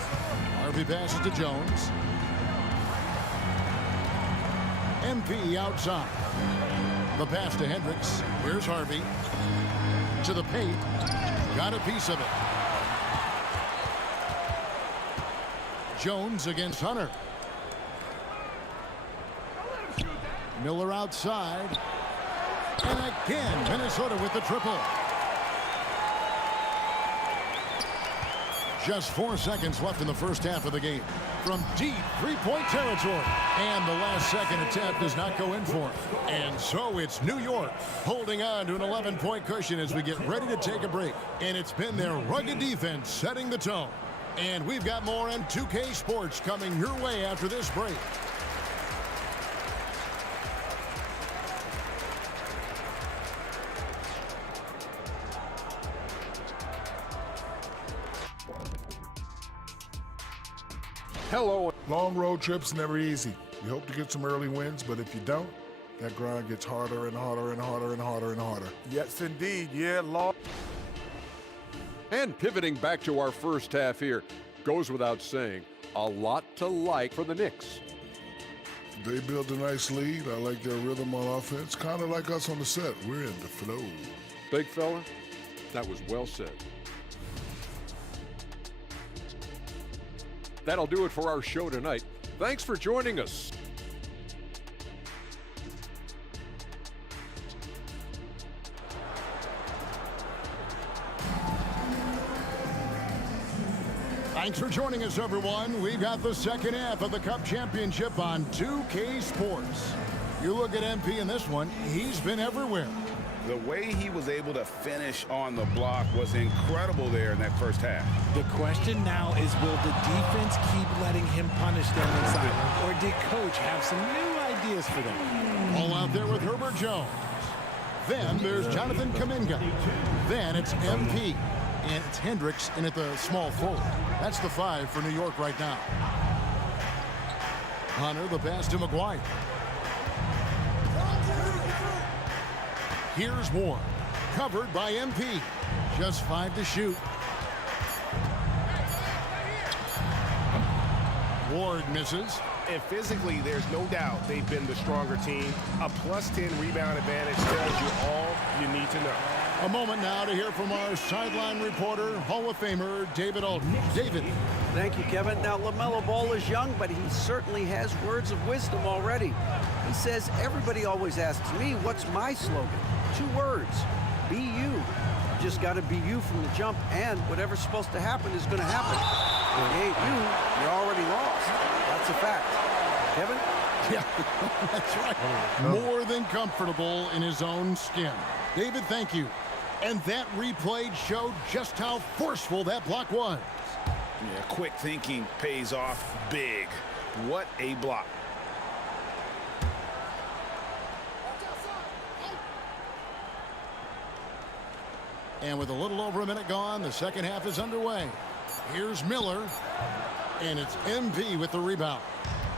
Harvey passes to Jones. MP outside. The pass to Hendricks. Here's Harvey. To the paint. Got a piece of it. Jones against Hunter. Miller outside. And again, Minnesota with the triple. Just 4 seconds left in the first half of the game. From deep three-point territory. And the last second attempt does not go in for him. And so it's New York holding on to an 11-point cushion as we get ready to take a break. And it's been their rugged defense setting the tone. And we've got more on 2K Sports coming your way after this break. Hello. Long road trips never easy. You hope to get some early wins, but if you don't, that grind gets harder and harder and harder and harder and harder. Yes, indeed. Yeah, long. And pivoting back to our first half here, goes without saying, a lot to like for the Knicks. They built a nice lead. I like their rhythm on offense. Kind of like us on the set. We're in the flow. Big fella, that was well said. That'll do it for our show tonight. Thanks for joining us. Thanks for joining us, everyone. We've got the second half of the Cup Championship on 2K Sports. You look at MP in this one, he's been everywhere. The way he was able to finish on the block was incredible there in that first half. The question now is, will the defense keep letting him punish them inside, or did coach have some new ideas for them? All out there with Herbert Jones. Then there's Jonathan Kuminga. Then it's MP. And it's Hendricks in at the small forward. That's the 5 for New York right now. Hunter, the pass to McGuire. Here's Ward, covered by MP. Just 5 to shoot. Ward misses. And physically, there's no doubt they've been the stronger team. A +10 rebound advantage tells you all you need to know. A moment now to hear from our sideline reporter, Hall of Famer David Aldridge. David. Thank you, Kevin. Now, LaMelo Ball is young, but he certainly has words of wisdom already. He says, everybody always asks me, what's my slogan? 2 words, be you. You just got to be you from the jump, and whatever's supposed to happen is going to happen. If you ain't you, you're already lost. That's a fact. Kevin? Yeah, that's right. More than comfortable in his own skin. David, thank you. And that replay showed just how forceful that block was. Yeah, quick thinking pays off big. What a block. And with a little over a minute gone, the second half is underway. Here's Miller, and it's MP with the rebound.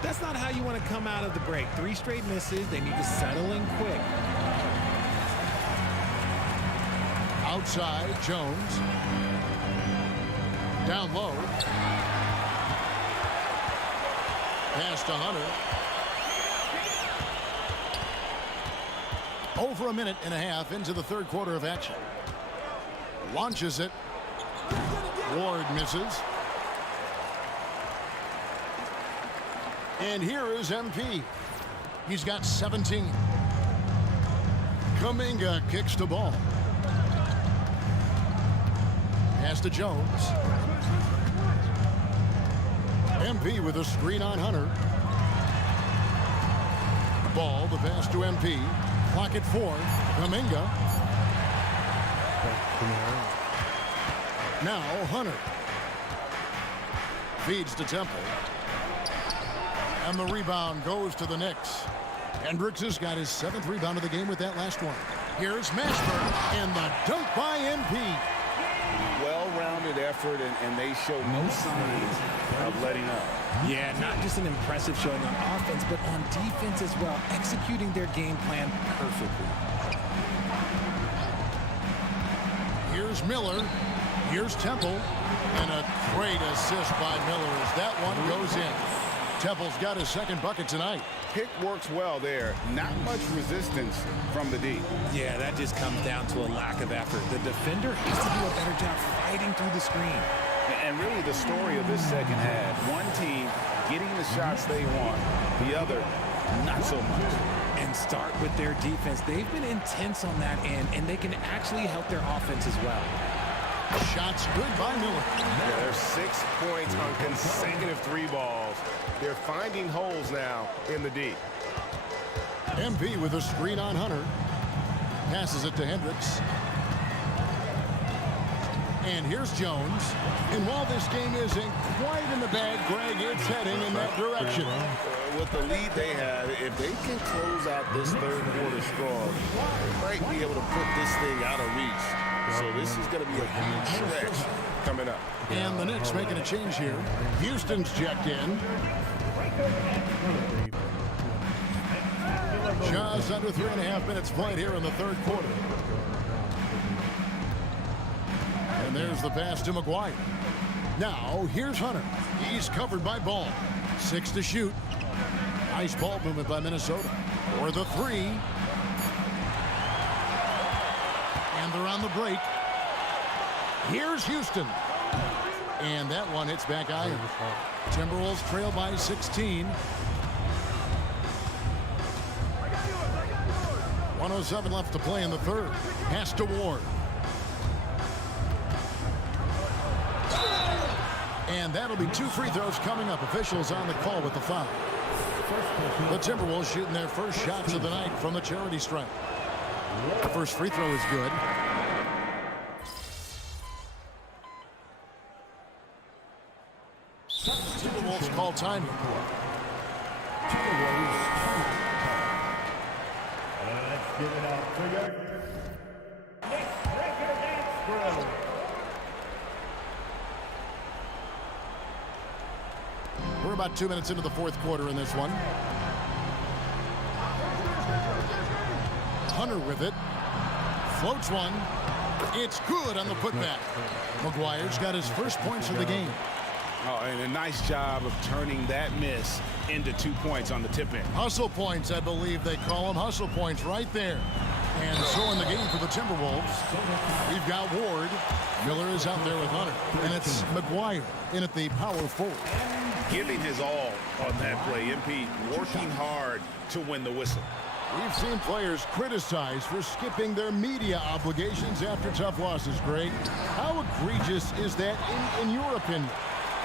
That's not how you want to come out of the break. 3 straight misses. They need to settle in quick. Outside, Jones. Down low. Pass to Hunter. Over a minute and a half into the third quarter of action. Launches it. Ward misses. And here is MP. He's got 17. Kuminga kicks the ball. Pass to Jones. MP with a screen on Hunter. Ball, the pass to MP. Clock at 4. Kuminga. Now Hunter. Feeds to Temple. And the rebound goes to the Knicks. Hendricks has got his 7th rebound of the game with that last one. Here's Mashburn, and the dunk by MP. Well-rounded effort, and they show no signs of letting up. Yeah, not just an impressive showing on offense, but on defense as well, executing their game plan perfectly. Here's Miller. Here's Temple. And a great assist by Miller as that one goes in. Temple's got his 2nd bucket tonight. Pick works well there. Not much resistance from the D. Yeah, that just comes down to a lack of effort. The defender has to do a better job fighting through the screen. And really the story of this second half, one team getting the shots they want, the other not so much. And start with their defense. They've been intense on that end, and they can actually help their offense as well. Shots good by Miller. Yeah, there's 6 points on consecutive 3 balls. They're finding holes now in the D. MP with a screen on Hunter. Passes it to Hendricks. And here's Jones. And while this game isn't quite in the bag, Greg, it's heading in that direction. With the lead they have, if they can close out this third quarter strong, they might be able to put this thing out of reach. So this is going to be a huge stretch coming up. And the Knicks making a change here. Houston's checked in. Just under 3.5 minutes played here in the third quarter. And there's the pass to McGuire. Now, here's Hunter. He's covered by Ball. 6 to shoot. Nice ball movement by Minnesota. For the 3. And they're on the break. Here's Houston. And that one hits back iron. Timberwolves trail by 16. 1:07 left to play in the third. Pass to Ward. And that'll be 2 free throws coming up. Officials on the call with the foul. The Timberwolves shooting their first shots of the night from the charity stripe. The first free throw is good. Timberwolves call time. Let's give it up for your next regular dance crew. We're about 2 minutes into the fourth quarter in this one. Hunter with it. Floats one. It's good on the putback. McGuire's got his first points of the game. Oh, and a nice job of turning that miss into 2 points on the tip-in. Hustle points, I believe they call them. Hustle points right there. And so in the game for the Timberwolves, we've got Ward. Miller is out there with Hunter. And it's McGuire in at the power forward. Giving his all on that play. MP working hard to win the whistle. We've seen players criticized for skipping their media obligations after tough losses, Greg. How egregious is that in your opinion?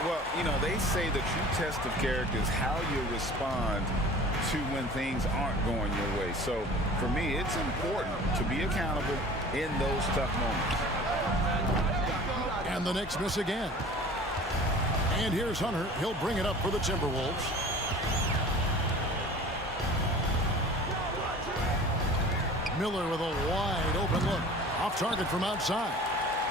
Well, you know, they say the true test of character is how you respond to when things aren't going your way. So, for me, it's important to be accountable in those tough moments. And the Knicks miss again. And here's Hunter. He'll bring it up for the Timberwolves. Miller with a wide open look. Off target from outside.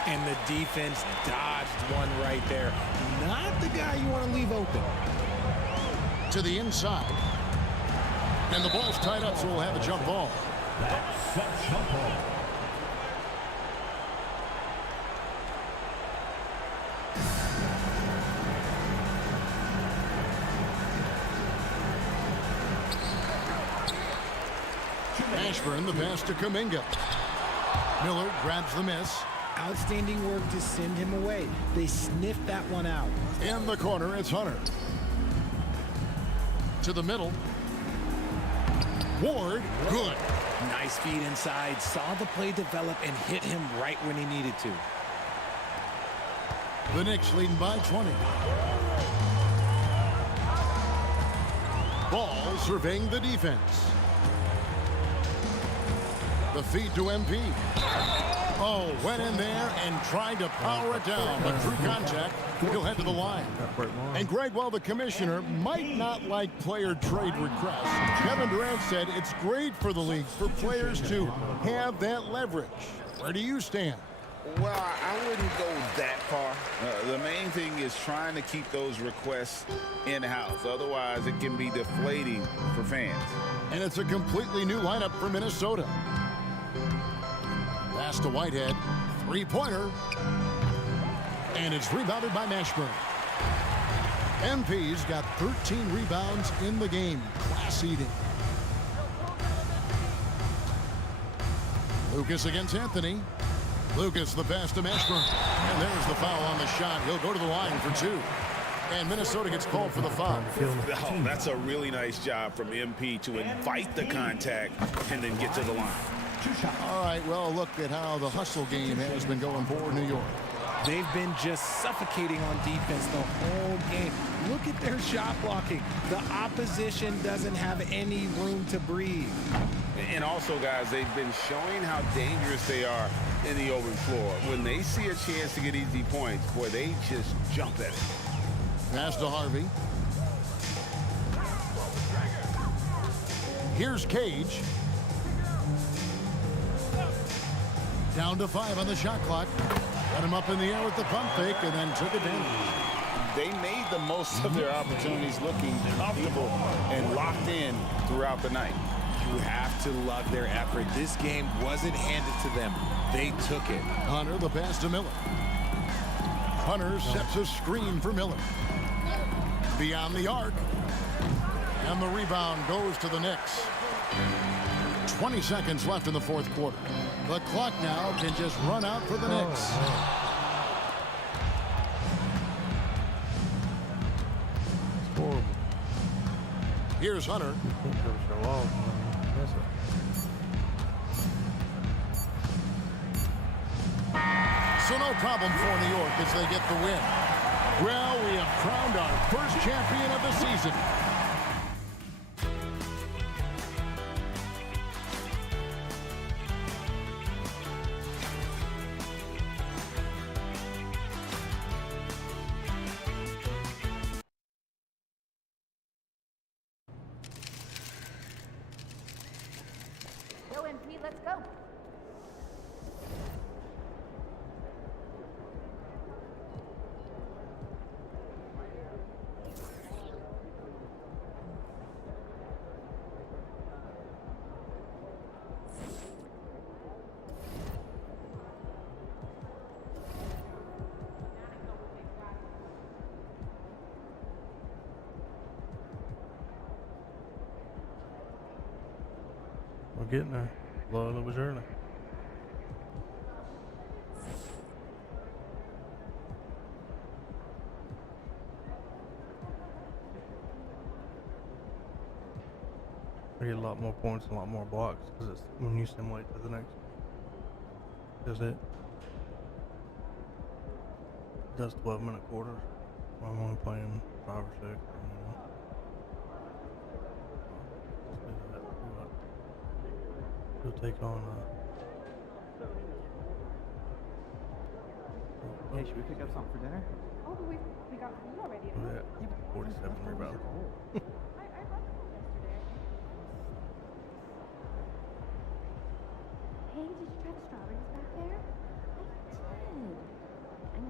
And the defense dodged one right there. Not the guy you want to leave open. To the inside. And the ball's tied up, so we'll have a jump ball. That's a jump ball. Ashburn, the pass to Kuminga. Miller grabs the miss. Outstanding work to send him away. They sniffed that one out. In the corner, it's Hunter. To the middle. Ward, good. Nice feed inside. Saw the play develop and hit him right when he needed to. The Knicks leading by 20. Ball surveying the defense. The feed to MP. Oh, went in there and tried to power it down, but through contact, he'll head to the line. And Greg, while the commissioner might not like player trade requests, Kevin Durant said it's great for the league for players to have that leverage. Where do you stand? Well, I wouldn't go that far. The main thing is trying to keep those requests in-house. Otherwise, it can be deflating for fans. And it's a completely new lineup for Minnesota. Pass to Whitehead. Three-pointer. And it's rebounded by Mashburn. MP's got 13 rebounds in the game. Class eating. Lucas against Anthony. Lucas the pass to Mashburn. And there's the foul on the shot. He'll go to the line for 2. And Minnesota gets called for the foul. Oh, that's a really nice job from MP to invite the contact and then get to the line. All right, well, look at how the hustle game has been going for New York. They've been just suffocating on defense the whole game. Look at their shot blocking. The opposition doesn't have any room to breathe. And also, guys, they've been showing how dangerous they are in the open floor. When they see a chance to get easy points, boy, they just jump at it. Pass to Harvey. Here's Cage. Down to 5 on the shot clock. Got him up in the air with the pump fake and then took advantage. They made the most of their opportunities, looking comfortable and locked in throughout the night. You have to love their effort. This game wasn't handed to them. They took it. Hunter, the pass to Miller. Hunter sets a screen for Miller. Beyond the arc. And the rebound goes to the Knicks. 20 seconds left in the fourth quarter. The clock now can just run out for the Knicks. Here's Hunter. So no problem for New York as they get the win. Well, we have crowned our first champion of the season. Go MP, let's go. We're getting there. Slowly but surely. We get a lot more points and a lot more blocks because it's when you simulate to the next. Does it? Does 12-minute quarters. I'm only playing 5 or 6. We'll take on Hey, should we pick up something for dinner? Oh, but we got food already. yeah, 47 rebounds. I brought them home yesterday. Hey, did you try the strawberries back there? I did.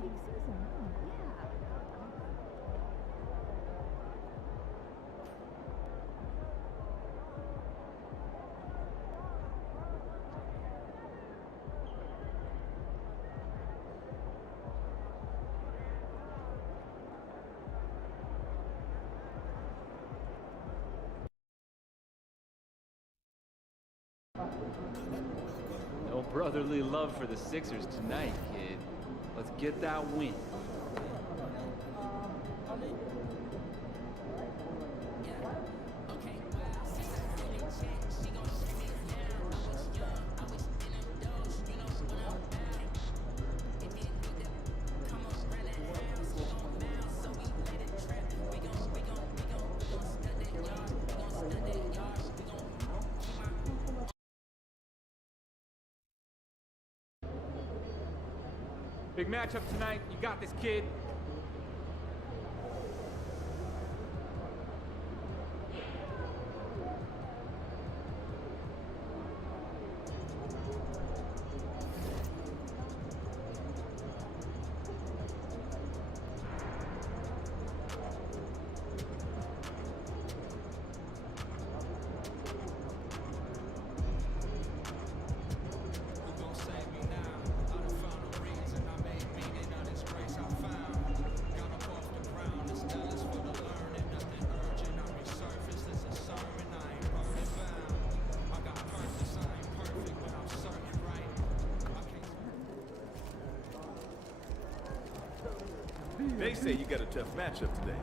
Big season, huh? Yeah. No brotherly love for the Sixers tonight, kid. Let's get that win. Big matchup tonight. You got this, kid. They say you got a tough matchup today.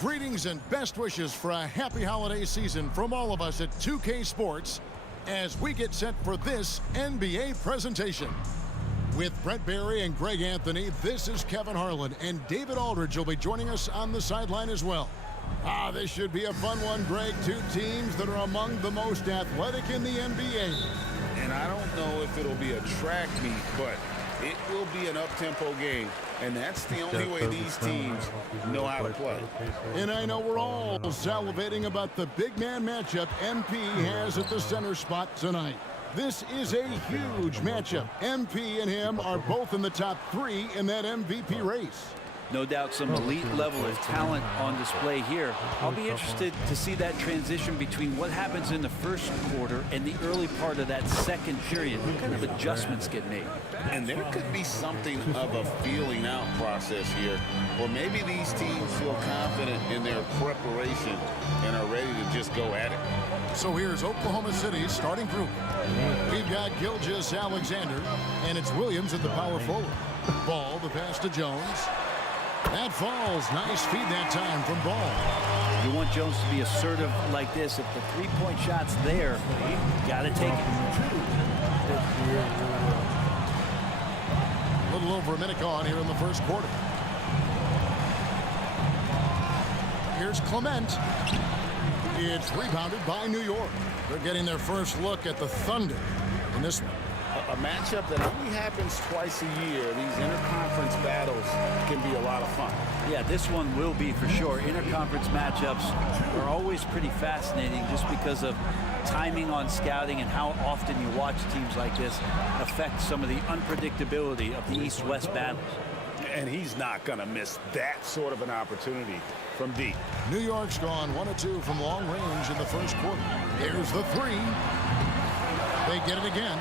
Greetings and best wishes for a happy holiday season from all of us at 2K Sports as we get set for this NBA presentation. With Brett Barry and Greg Anthony, this is Kevin Harlan, and David Aldridge will be joining us on the sideline as well. This should be a fun one, Greg. Two teams that are among the most athletic in the NBA. And I don't know if it'll be a track meet, but it will be an up-tempo game. And that's the only way these teams know how to play. And I know we're all salivating about the big man matchup MP has at the center spot tonight. This is a huge matchup. MP and him are both in the top 3 in that MVP race. No doubt some elite level of talent on display here. I'll be interested to see that transition between what happens in the first quarter and the early part of that second period. What kind of adjustments get made? And there could be something of a feeling out process here. Or maybe these teams feel confident in their preparation and are ready to just go at it. So here's Oklahoma City's starting group. We've got Gilgeous-Alexander, and it's Williams at the power forward. Ball, the pass to Jones. That falls. Nice feed that time from Ball. You want Jones to be assertive like this. If the three-point shot's there, you got to take it. A little over a minute gone here in the first quarter. Here's Clement. It's rebounded by New York. They're getting their first look at the Thunder in this one. A matchup that only happens twice a year. These interconference battles can be a lot of fun. Yeah, this one will be for sure. Interconference matchups are always pretty fascinating just because of timing on scouting and how often you watch teams like this affect some of the unpredictability of the East-West battles. And he's not going to miss that sort of an opportunity from deep. New York's gone 1 of 2 from long range in the first quarter. There's the 3. They get it again.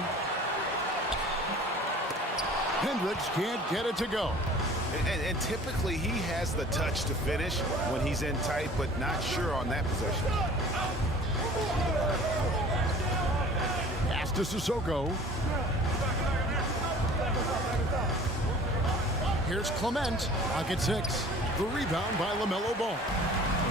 Hendricks can't get it to go. And typically he has the touch to finish when he's in tight, but not sure on that possession. Pass to Sissoko. Here's Clement. Pocket 6. The rebound by LaMelo Ball.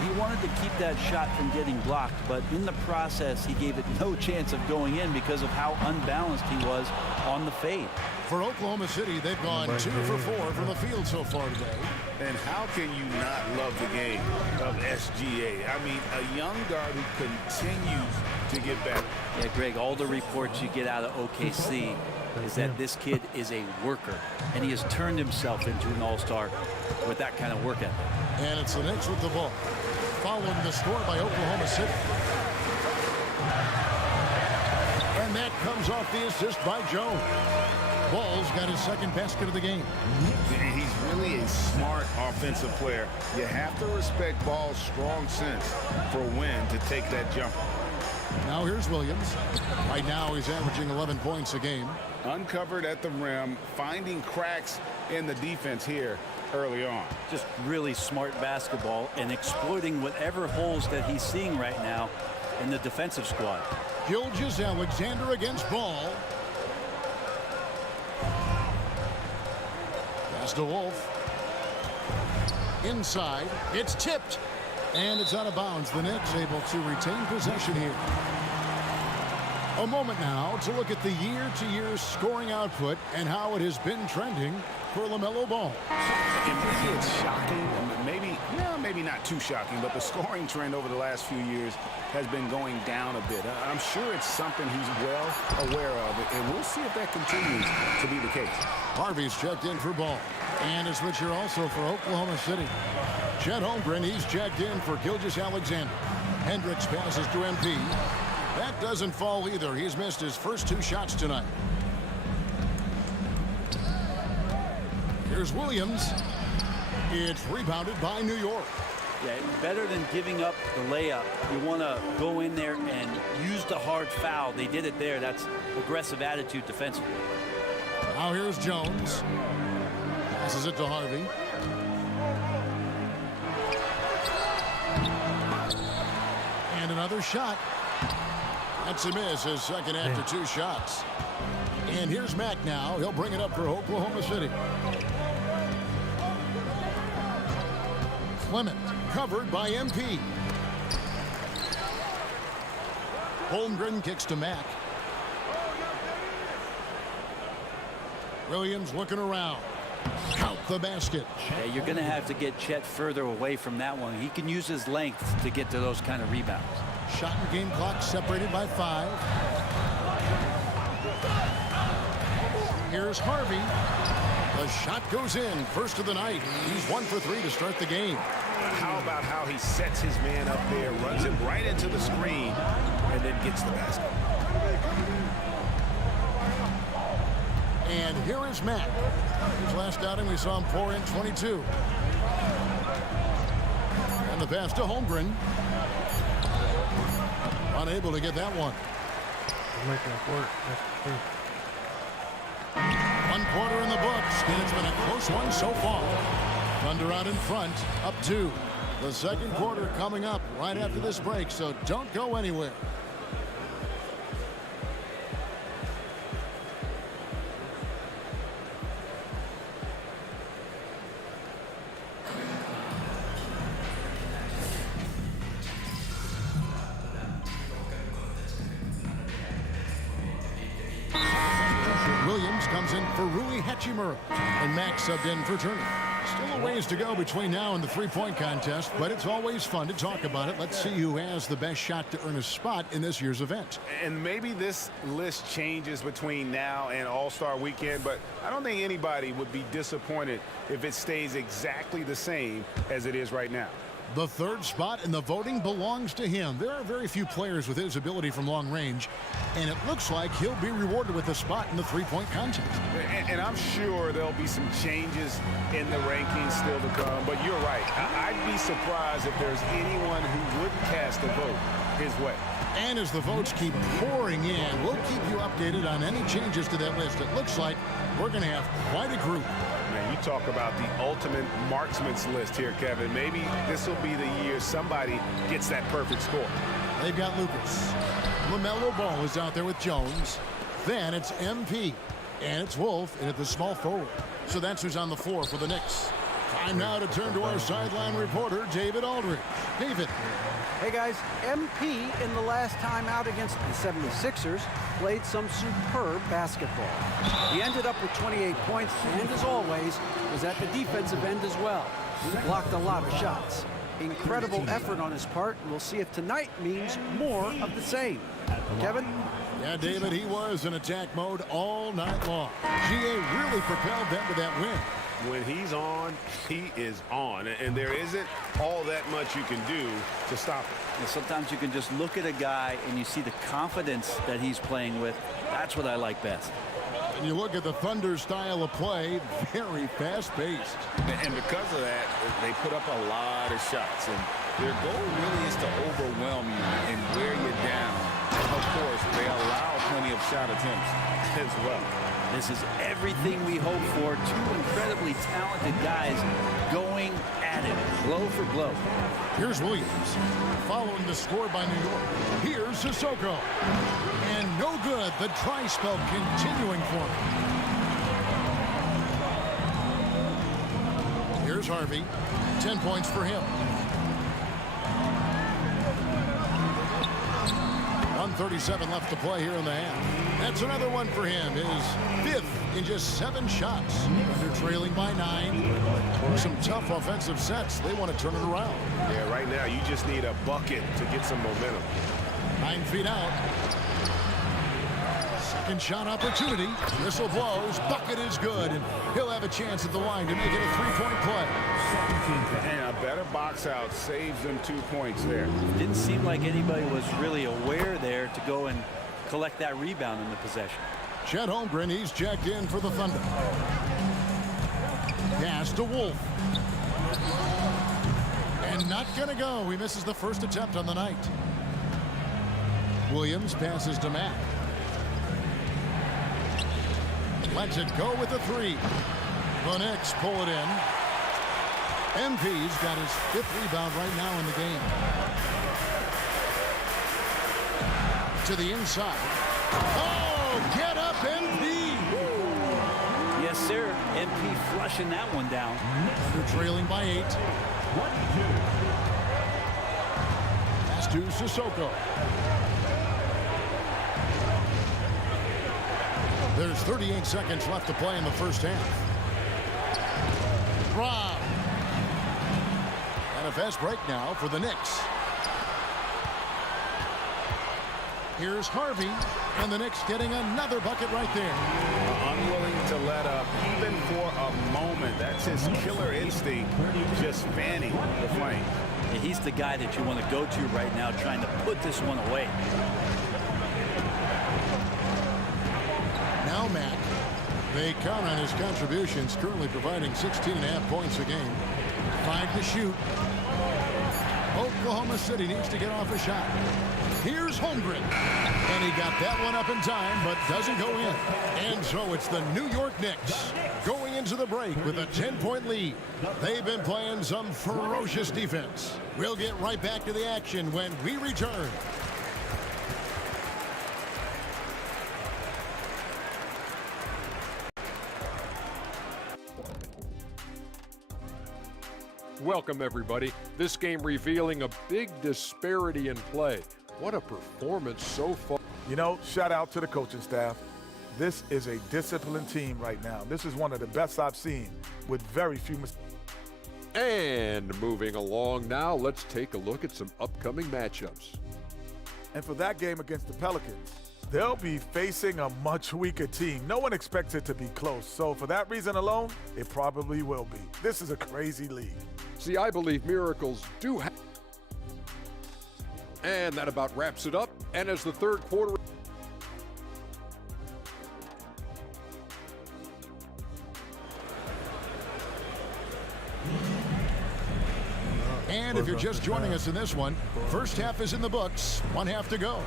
He wanted to keep that shot from getting blocked, but in the process, he gave it no chance of going in because of how unbalanced he was on the fade. For Oklahoma City, they've gone 2 for 4 from the field so far today. And how can you not love the game of SGA? I mean, a young guard who continues to get better. Yeah, Greg, all the reports you get out of OKC is that this kid is a worker, and he has turned himself into an all-star with that kind of work ethic. And it's the Knicks with the ball, following the score by Oklahoma City. And that comes off the assist by Jones. Ball's got his second basket of the game. He's really a smart offensive player. You have to respect Ball's strong sense for when to take that jumper. Now here's Williams. Right now he's averaging 11 points a game. Uncovered at the rim, finding cracks in the defense here early on. Just really smart basketball and exploiting whatever holes that he's seeing right now in the defensive squad. Gilgeous-Alexander against Ball. Pass to Wolf. Inside. It's tipped. And it's out of bounds. The Knicks able to retain possession here. A moment now to look at the year-to-year scoring output and how it has been trending for LaMelo Ball. And maybe it's shocking, maybe not too shocking, but the scoring trend over the last few years has been going down a bit. I'm sure it's something he's well aware of, and we'll see if that continues to be the case. Harvey's checked in for Ball. And a switcher also for Oklahoma City. Chet Holmgren, he's checked in for Gilgeous-Alexander. Hendricks passes to MP. That doesn't fall either. He's missed his first 2 shots tonight. Here's Williams. It's rebounded by New York. Yeah, better than giving up the layup. You want to go in there and use the hard foul. They did it there. That's aggressive attitude defensively. Now here's Jones. Passes it to Harvey. And another shot. That's a miss, his second after 2 shots. And here's Mack now. He'll bring it up for Oklahoma City. Clement covered by MP. Holmgren kicks to Mack. Williams looking around. Count the basket. Yeah, you're going to have to get Chet further away from that one. He can use his length to get to those kind of rebounds. Shot and game clock separated by 5. Here's Harvey. The shot goes in. First of the night. He's 1 for 3 to start the game. How about how he sets his man up there, runs him right into the screen, and then gets the basket. And here is Matt. His last outing, we saw him pour in 22. And the pass to Holmgren. Unable to get that one. Making it work. That's true. 1 quarter in the books, and it's been a close one so far. Thunder out in front, up 2. The second quarter coming up right after this break, so don't go anywhere. Williams comes in for Rui Hachimura, and Max subbed in for Turner. Still a ways to go between now and the three-point contest, but it's always fun to talk about it. Let's see who has the best shot to earn a spot in this year's event. And maybe this list changes between now and All-Star Weekend, but I don't think anybody would be disappointed if it stays exactly the same as it is right now. The third spot in the voting belongs to him. There are very few players with his ability from long range, and it looks like he'll be rewarded with a spot in the three-point contest. And I'm sure there'll be some changes in the rankings still to come, but you're right. I'd be surprised if there's anyone who wouldn't cast a vote his way. And as the votes keep pouring in, we'll keep you updated on any changes to that list. It looks like we're going to have quite a group. Man, you talk about the ultimate marksman's list here, Kevin. Maybe this will be the year somebody gets that perfect score. They've got Lucas. LaMelo Ball is out there with Jones. Then it's MP. And it's Wolf and at the small forward. So that's who's on the floor for the Knicks. Time now to turn to our sideline reporter, David Aldridge. David. Hey guys, MP in the last time out against the 76ers played some superb basketball. He ended up with 28 points and, as always, was at the defensive end as well. He blocked a lot of shots. Incredible effort on his part. We'll see if tonight means more of the same. Kevin? Yeah, David, he was in attack mode all night long. GA really propelled them to that win. When he's on, he is on. And there isn't all that much you can do to stop him. And sometimes you can just look at a guy and you see the confidence that he's playing with. That's what I like best. And you look at the Thunder style of play, very fast-paced. And because of that, they put up a lot of shots. And their goal really is to overwhelm you and wear you down. Of course, they allow plenty of shot attempts as well. This is everything we hope for. Two incredibly talented guys going at it, blow for blow. Here's Williams, following the score by New York. Here's Sissoko. And no good, the dry spell continuing for him. Here's Harvey, 10 points for him. 1:37 left to play here in the half. That's another one for him. His fifth in just 7 shots. They're trailing by 9. Some tough offensive sets. They want to turn it around. Yeah, right now you just need a bucket to get some momentum. 9 feet out. Second shot opportunity. Whistle blows. Bucket is good. And he'll have a chance at the line to make it a 3-point play. And a better box out saves them 2 points there. Didn't seem like anybody was really aware there to go and collect that rebound in the possession. Chet Holmgren, he's checked in for the Thunder. Pass to Wolf. And not gonna go. He misses the first attempt on the night. Williams passes to Matt. Lets it go with a 3. The Knicks pull it in. MP's got his 5th rebound right now in the game. To the inside. Oh, get up, MP! Yes, sir. MP flushing that one down. They're trailing by 8. Pass to Sissoko. There's 38 seconds left to play in the first half. Rob. And a fast break now for the Knicks. Here's Harvey, and the Knicks getting another bucket right there. Unwilling to let up, even for a moment. That's his killer instinct, just fanning the flame. Yeah, he's the guy that you want to go to right now, trying to put this one away. Now Mack. They count on his contributions, currently providing 16.5 points a game. 5 to shoot. Oklahoma City needs to get off a shot. Here's Holmgren. And he got that one up in time, but doesn't go in. And so it's the New York Knicks going into the break with a 10-point lead. They've been playing some ferocious defense. We'll get right back to the action when we return. Welcome, everybody. This game revealing a big disparity in play. What a performance so far. You know, shout out to the coaching staff. This is a disciplined team right now. This is one of the best I've seen with very few mistakes. And moving along now, let's take a look at some upcoming matchups. And for that game against the Pelicans, they'll be facing a much weaker team. No one expects it to be close. So for that reason alone, it probably will be. This is a crazy league. See, I believe miracles do happen. And that about wraps it up. And as the third quarter... And if you're just joining us in this one, first half is in the books. 1 half to go.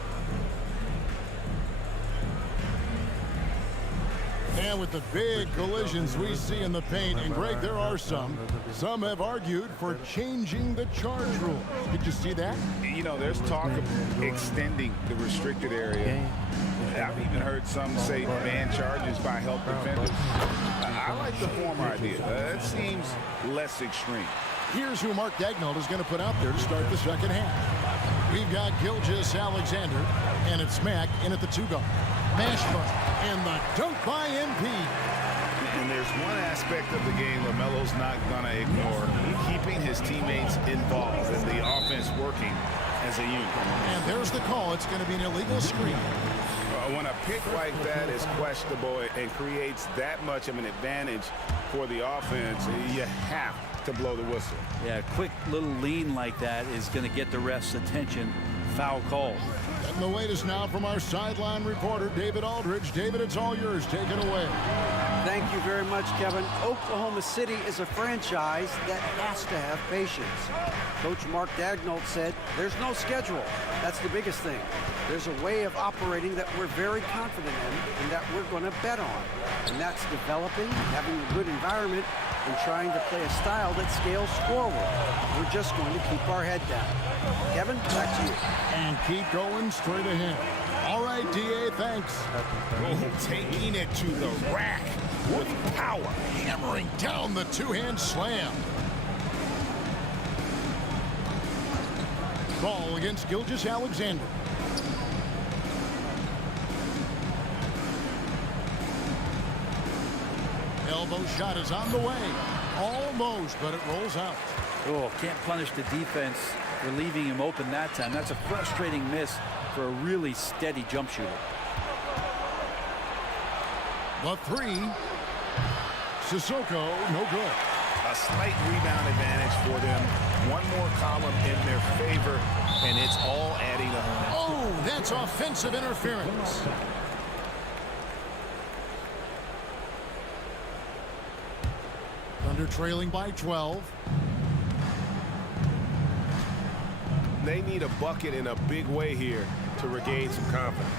And with the big collisions we see in the paint, and Greg, there are some have argued for changing the charge rule. Did you see that? You know, there's talk of extending the restricted area. I've even heard some say ban charges by help defenders. I like the former idea. That seems less extreme. Here's who Mark Daigneault is going to put out there to start the second half. We've got Gilgeous-Alexander, and it's Mack in at the 2-guard. Mashburn, and the dunk by MP. And there's one aspect of the game LaMelo's not going to ignore, keeping his teammates involved and the offense working as a unit. And there's the call. It's going to be an illegal screen. When a pick like that is questionable and creates that much of an advantage for the offense, you have to blow the whistle. Yeah, a quick little lean like that is going to get the ref's attention. Foul call. And the latest now from our sideline reporter, David Aldridge. David, it's all yours. Take it away. Thank you very much, Kevin. Oklahoma City is a franchise that has to have patience. Coach Mark Daigneault said there's no schedule. That's the biggest thing. There's a way of operating that we're very confident in and that we're going to bet on. And that's developing, having a good environment, and trying to play a style that scales forward. We're just going to keep our head down. Kevin, back to you. And keep going straight ahead. All right, D.A., thanks. Taking it to the rack with power. Hammering down the two-hand slam. Ball against Gilgeous-Alexander. Elbow shot is on the way. Almost, but it rolls out. Oh, can't punish the defense for leaving him open that time. That's a frustrating miss for a really steady jump shooter. The three. Sissoko, no good. A slight rebound advantage for them. One more column in their favor, and it's all adding up. Oh, that's offensive interference. Thunder trailing by 12. They need a bucket in a big way here to regain some confidence.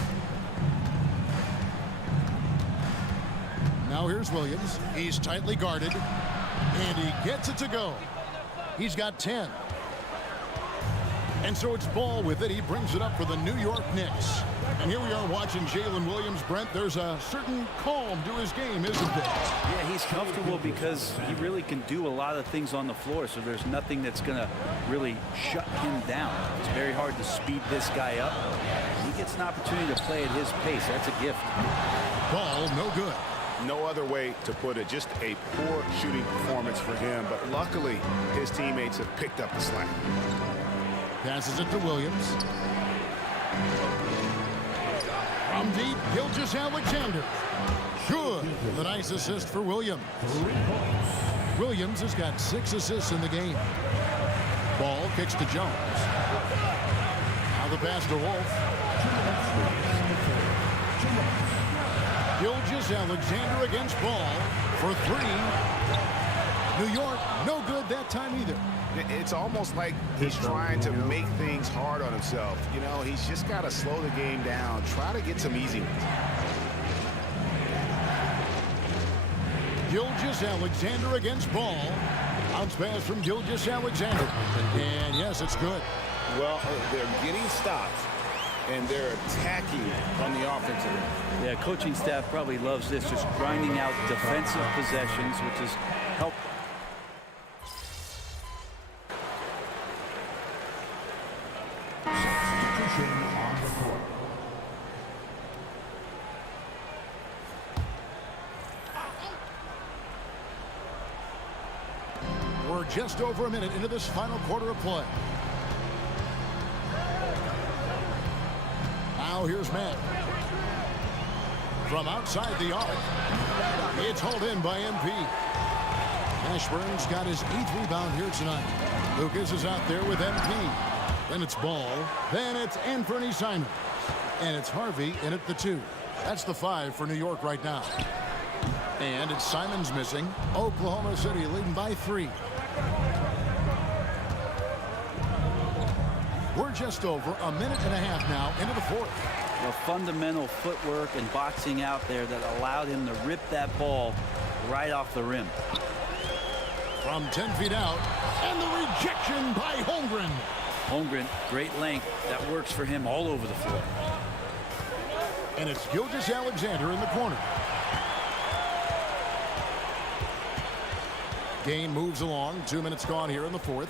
Now here's Williams. He's tightly guarded, and he gets it to go. He's got 10. And so it's Ball with it. He brings it up for the New York Knicks. And here we are watching Jalen Williams. Brent, there's a certain calm to his game, isn't there? Yeah, he's comfortable because he really can do a lot of things on the floor, so there's nothing that's going to really shut him down. It's very hard to speed this guy up. He gets an opportunity to play at his pace. That's a gift. Ball, no good. No other way to put it. Just a poor shooting performance for him. But luckily, his teammates have picked up the slack. Passes it to Williams. From deep, Gilgeous-Alexander. Good. The nice assist for Williams. Williams has got 6 assists in the game. Ball kicks to Jones. Now the pass to Wolf. Gilgeous-Alexander against Ball for 3. New York, no good that time either. It's almost like he's trying to make things hard on himself. You know, he's just got to slow the game down. Try to get some easy ones. Gilgeous-Alexander against Ball. Bounce pass from Gilgeous-Alexander. And yes, it's good. Well, they're getting stops, and they're attacking on the offensive end. Yeah, coaching staff probably loves this, just grinding out defensive possessions, which has helped. Substitution on the court. We're just over a minute into this final quarter of play. Now here's Matt. From outside the arc, it's hauled in by MP. Ashburn's got his 8th rebound here tonight. Lucas is out there with MP. Then it's Ball. Then it's Anthony Simons. And it's Harvey in at the 2. That's the 5 for New York right now. And it's Simons missing. Oklahoma City leading by 3. We're just over a minute and a half now into the 4th. The fundamental footwork and boxing out there that allowed him to rip that ball right off the rim. From 10 feet out, and the rejection by Holmgren. Holmgren, great length. That works for him all over the floor. And it's Gilgeous-Alexander in the corner. Game moves along. 2 minutes gone here in the 4th.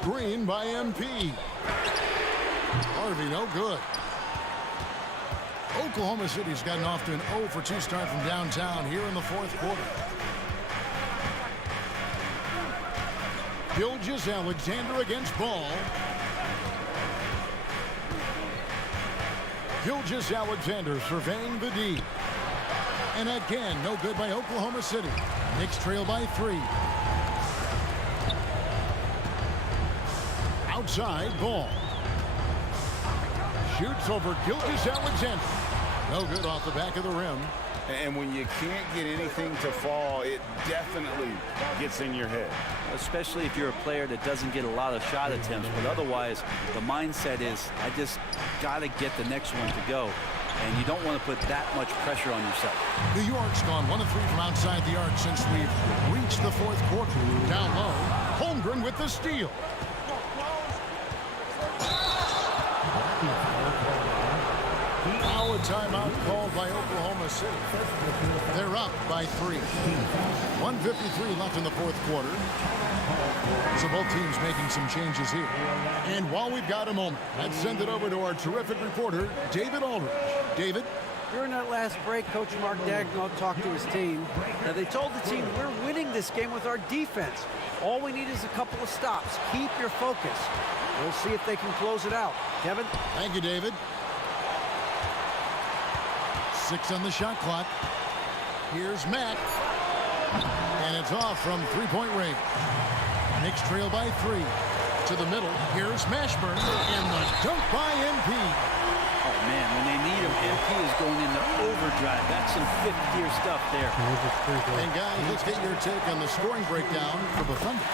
Screen by MP. Harvey, no good. Oklahoma City's gotten off to an 0 for 2 start from downtown here in the 4th quarter. Gilgeous-Alexander against Ball. Gilgeous-Alexander surveying the D. And again, no good by Oklahoma City. Knicks trail by 3. Outside, Ball. Shoots over Gilgeous-Alexander. No good off the back of the rim. And when you can't get anything to fall, it definitely gets in your head. Especially if you're a player that doesn't get a lot of shot attempts. But otherwise, the mindset is, I just got to get the next one to go. And you don't want to put that much pressure on yourself. New York's gone 1 of 3 from outside the arc since we've reached the 4th quarter. Down low, Holmgren with the steal. Now a timeout called by Oklahoma City. They're up by 3. 1:53 left in the 4th quarter. So both teams making some changes here. And while we've got a moment, let's send it over to our terrific reporter, David Aldridge. David? During that last break, Coach Mark Daigneault talked to his team. Now, they told the team, we're winning this game with our defense. All we need is a couple of stops. Keep your focus. We'll see if they can close it out. Kevin? Thank you, David. 6 on the shot clock. Here's Matt. And it's off from 3-point range. Knicks trail by 3. To the middle. Here's Mashburn. And the dunk by MP. Oh, man, when they need him, MP is going into overdrive. That's some fifth-gear stuff there. And, guys, let's get your take on the scoring breakdown for the Thunder.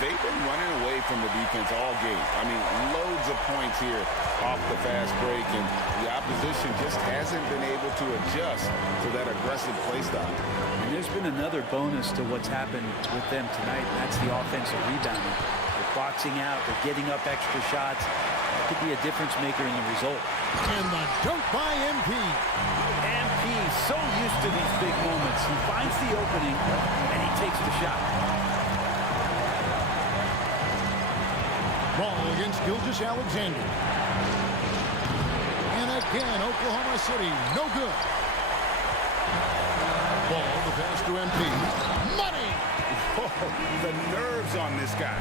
They've been running away from the defense all game. I mean, loads of points here off the fast break, and the opposition just hasn't been able to adjust to that aggressive play style. And there's been another bonus to what's happened with them tonight, and that's the offensive rebounding. They're boxing out, they're getting up extra shots. That could be a difference maker in the result. And the dunk by MP. MP so used to these big moments. He finds the opening, and he takes the shot. Ball against Gilgeous-Alexander. And again, Oklahoma City, no good. Ball, the pass to MP. Money! Oh, the nerves on this guy.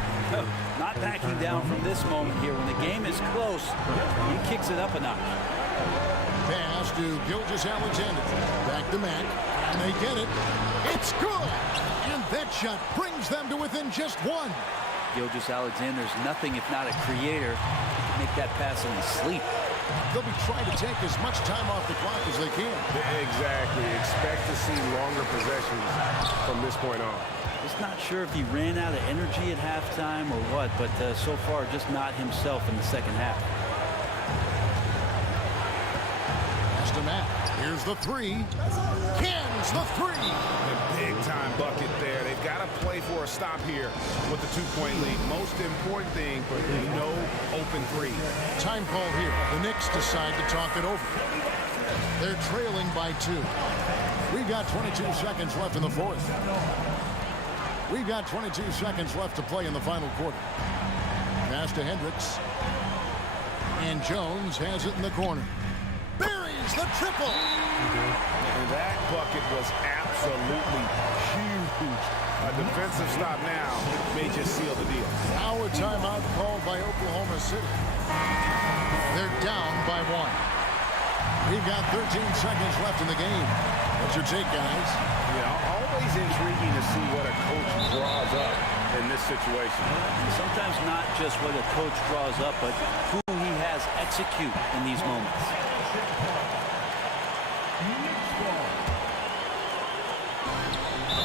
Not backing down from this moment here. When the game is close, he kicks it up a notch. Pass to Gilgeous-Alexander. Back to Mack. And they get it. It's good! And that shot brings them to within just one. Gilgeous-Alexander's nothing if not a creator. Make that pass in his sleep. They'll be trying to take as much time off the clock as they can. Exactly. Expect to see longer possessions from this point on. Just not sure if he ran out of energy at halftime or what, but so far just not himself in the second half. Pass to Matt. Here's the three. Cans the three. A big-time bucket there. They've got to play for a stop here with the two-point lead. Most important thing, no open three. Time call here. The Knicks decide to talk it over. They're trailing by 2. We've got 22 seconds left in the fourth. We've got 22 seconds left to play in the final quarter. Pass to Hendricks. And Jones has it in the corner. Buries the triple. And that bucket was absolutely huge. A defensive stop now may just seal the deal. Now a timeout called by Oklahoma City. They're down by 1. We've got 13 seconds left in the game. What's your take, guys? Yeah, always intriguing to see what a coach draws up in this situation. Sometimes not just what a coach draws up, but who he has execute in these moments.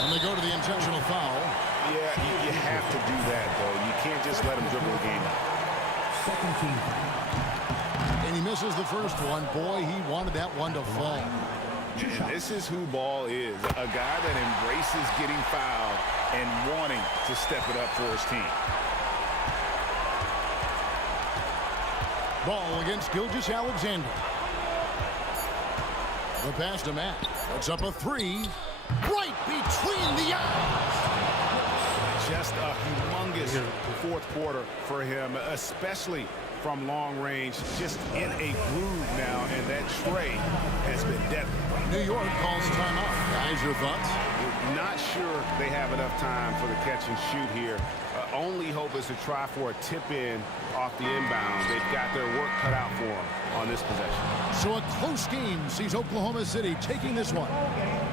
And they go to the intentional foul. Yeah, you have to do that, though. You can't just let him dribble the game. Second team. And he misses the first one. Boy, he wanted that one to fall. And this is who Ball is, a guy that embraces getting fouled and wanting to step it up for his team. Ball against Gilgeous-Alexander. The pass to Matt. Puts up a three. Right between the eyes. Just a humongous fourth quarter for him, especially from long range, just in a groove now, and that tray has been deadly. New York calls timeout. Guys, your thoughts? Not sure they have enough time for the catch and shoot here. Only hope is to try for a tip in off the inbound. They've got their work cut out for them on this possession. So a close game sees Oklahoma City taking this one.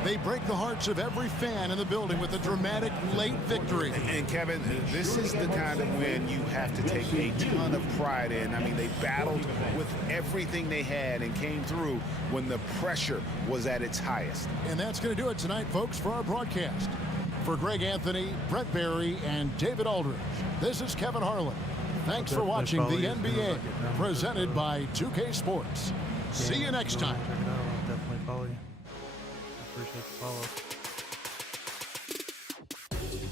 They break the hearts of every fan in the building with a dramatic late victory. And Kevin, this is the kind of win you have to take a ton of pride in. I mean, they battled with everything they had and came through when the pressure was at its highest. And that's going to do it tonight, folks, for our broadcast. For Greg Anthony, Brett Barry, and David Aldridge, this is Kevin Harlan. Thanks for watching the NBA, presented by 2K Sports. See you next time. Check it out. I'll definitely follow you. Appreciate the follow.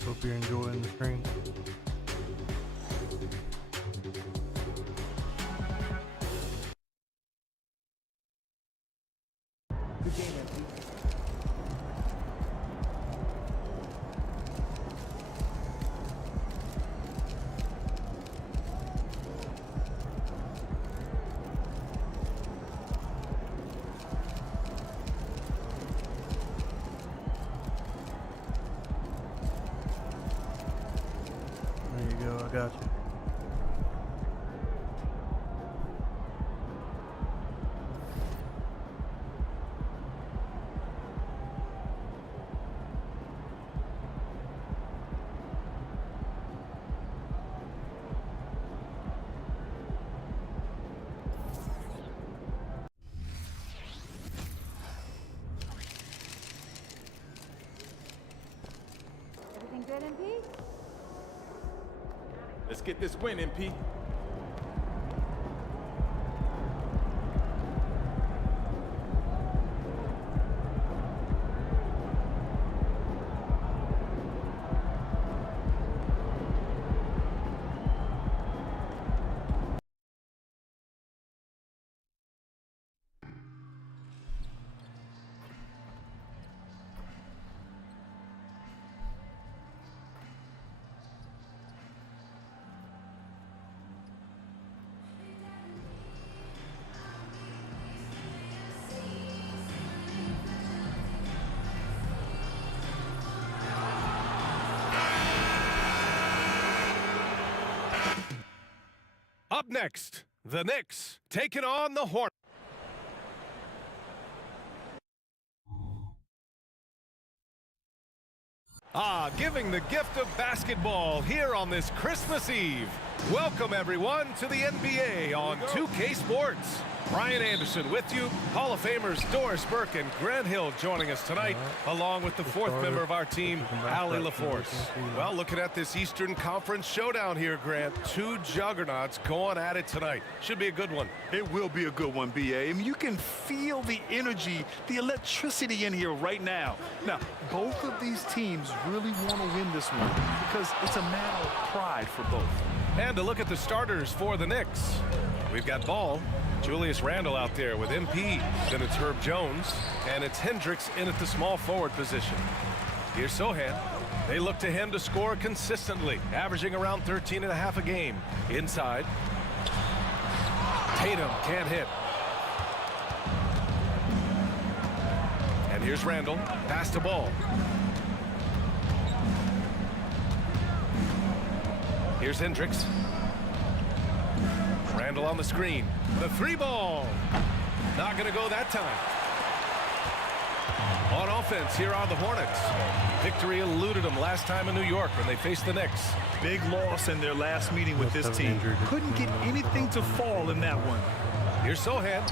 Hope you're enjoying the stream. Good game, MP. There you go. I got you. Everything good, MP? Let's get this win, MP. Up next, the Knicks taking on the Hornets. Giving the gift of basketball here on this Christmas Eve. Welcome, everyone, to the NBA on 2K Sports. Brian Anderson with you. Hall of Famers Doris Burke and Grant Hill joining us tonight, along with the fourth member of our team, Allie LaForce. Well, looking at this Eastern Conference showdown here, Grant. Two juggernauts going at it tonight. Should be a good one. It will be a good one, B.A. I mean, you can feel the energy, the electricity in here right now. Now, both of these teams really want to win this one because it's a matter of pride for both. And to look at the starters for the Knicks, we've got Ball, Julius Randle out there with MP. Then it's Herb Jones, and it's Hendricks in at the small forward position. Here's Sohan. They look to him to score consistently, averaging around 13.5 a game. Inside. Tatum can't hit. And here's Randle. Pass to Ball. Here's Hendricks. Randle on the screen. The three ball. Not going to go that time. On offense, here are the Hornets. Victory eluded them last time in New York when they faced the Knicks. Big loss in their last meeting with this team. Couldn't get anything to fall in that one. Here's Sohan.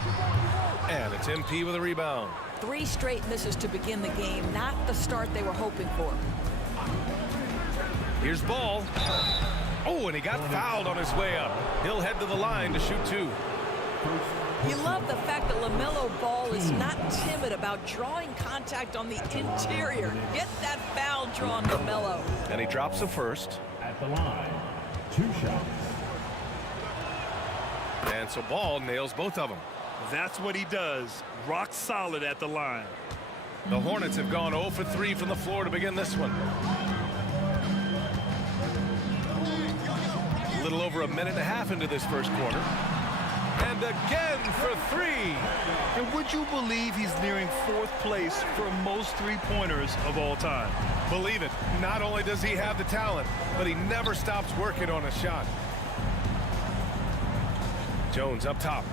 And it's MP with a rebound. 3 straight misses to begin the game. Not the start they were hoping for. Here's Ball. Oh, and he got fouled on his way up. He'll head to the line to shoot 2. You love the fact that LaMelo Ball is not timid about drawing contact on the interior. Get that foul drawn, LaMelo. And he drops the first. At the line, 2 shots. And so Ball nails both of them. That's what he does. Rock solid at the line. The Hornets have gone 0 for 3 from the floor to begin this one. A little over a minute and a half into this first quarter. And again for 3. And would you believe he's nearing 4th place for most three-pointers of all time? Believe it. Not only does he have the talent, but he never stops working on a shot. Jones up top.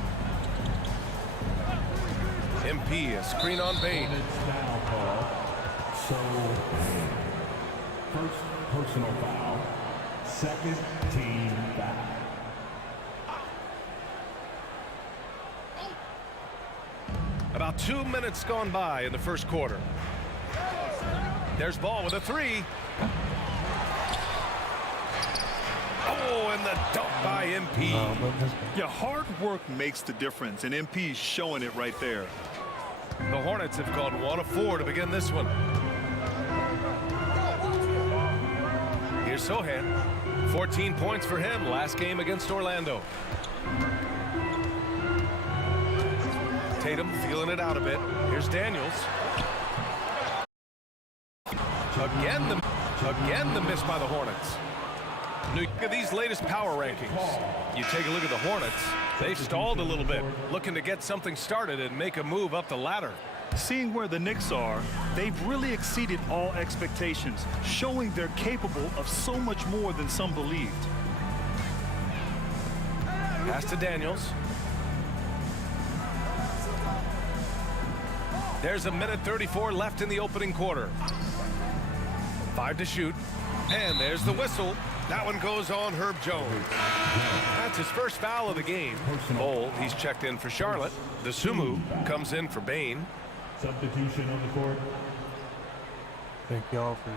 MP, a screen on Bain. So, first personal foul, second team foul. About 2 minutes gone by in the first quarter. There's Ball with a 3. Oh, and the dunk by MP. Yeah, hard work makes the difference, and MP's showing it right there. The Hornets have gone 1 of 4 to begin this one. Here's Sohan. 14 points for him last game against Orlando. Tatum feeling it out a bit. Here's Daniels. Again the miss by the Hornets. Look at these latest power rankings. You take a look at the Hornets. They've stalled a little bit, looking to get something started and make a move up the ladder. Seeing where the Knicks are, they've really exceeded all expectations, showing they're capable of so much more than some believed. Pass to Daniels. There's 1:34 left in the opening quarter. 5 to shoot. And there's the whistle. That one goes on Herb Jones. That's his first foul of the game. Bol, he's checked in for Charlotte. The Sumu comes in for Bain. Substitution on the court. Thank y'all for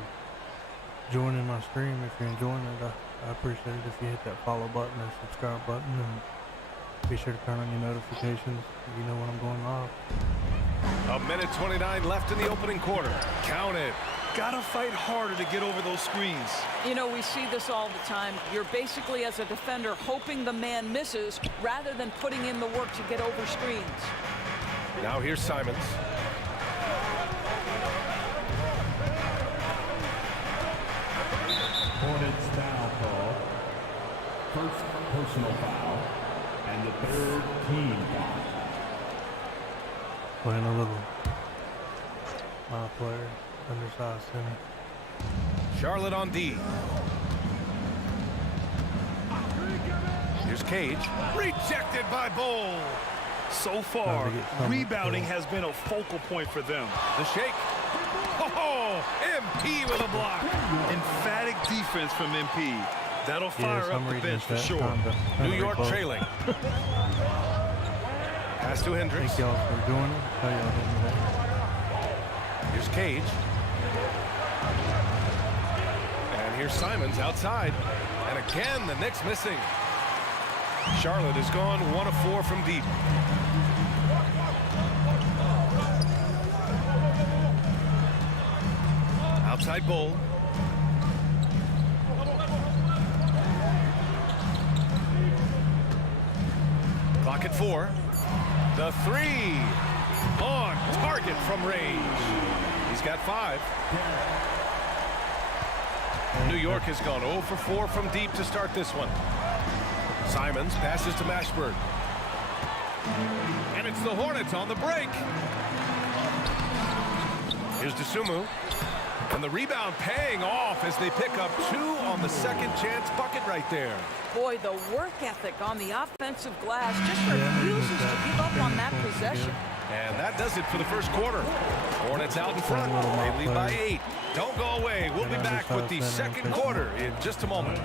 joining my stream. If you're enjoying it, I appreciate it if you hit that follow button or subscribe button, and be sure to turn on your notifications so you know when I'm going live. 1:29 left in the opening quarter. Count it. Gotta fight harder to get over those screens. You know, we see this all the time. You're basically, as a defender, hoping the man misses rather than putting in the work to get over screens. Now here's Simons. Hornets foul call. First personal foul and the 3rd team foul. Playing a little my player, undersized center. Charlotte on D. Here's Cage. Rejected by Bowl. So far, rebounding has been a focal point for them. The shake. Oh, MP with a block. Emphatic defense from MP. That'll fire up the bench for sure. New York trailing. Pass to Hendricks. Thank y'all for doing it. How y'all doing today? Here's Cage. And here's Simons outside. And again, the Knicks missing. Charlotte has gone 1 of 4 from deep. Outside Bowl. Clock at 4. The 3 on target from range. He's got 5. New York has gone 0 for 4 from deep to start this one. Simons passes to Mashburn. And it's the Hornets on the break. Here's DeSumo. And the rebound paying off as they pick up 2 on the second chance bucket right there. Boy, the work ethic on the offensive glass just refuses to give up on that possession. And that does it for the first quarter. Hornets out in front. They lead by 8. Don't go away. We'll be back with the second quarter in just a moment.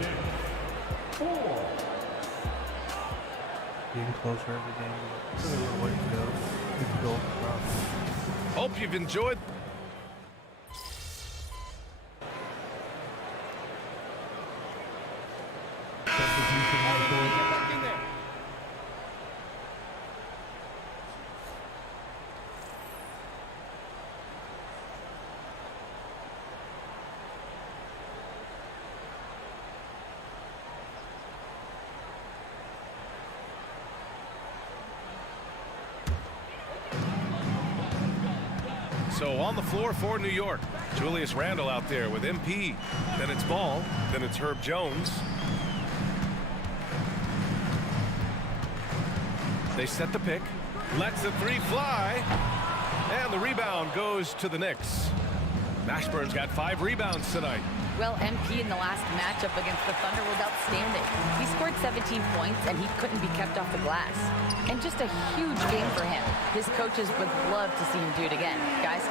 Getting closer every game. Still a little way to go. Good goal. Hope you've enjoyed. So on the floor for New York, Julius Randle out there with MP. Then it's Ball. Then it's Herb Jones. They set the pick. Lets the 3 fly. And the rebound goes to the Knicks. Mashburn's got 5 rebounds tonight. Well, MP in the last matchup against the Thunder was outstanding. He scored 17 points, and he couldn't be kept off the glass. And just a huge game for him. His coaches would love to see him do it again. Guys?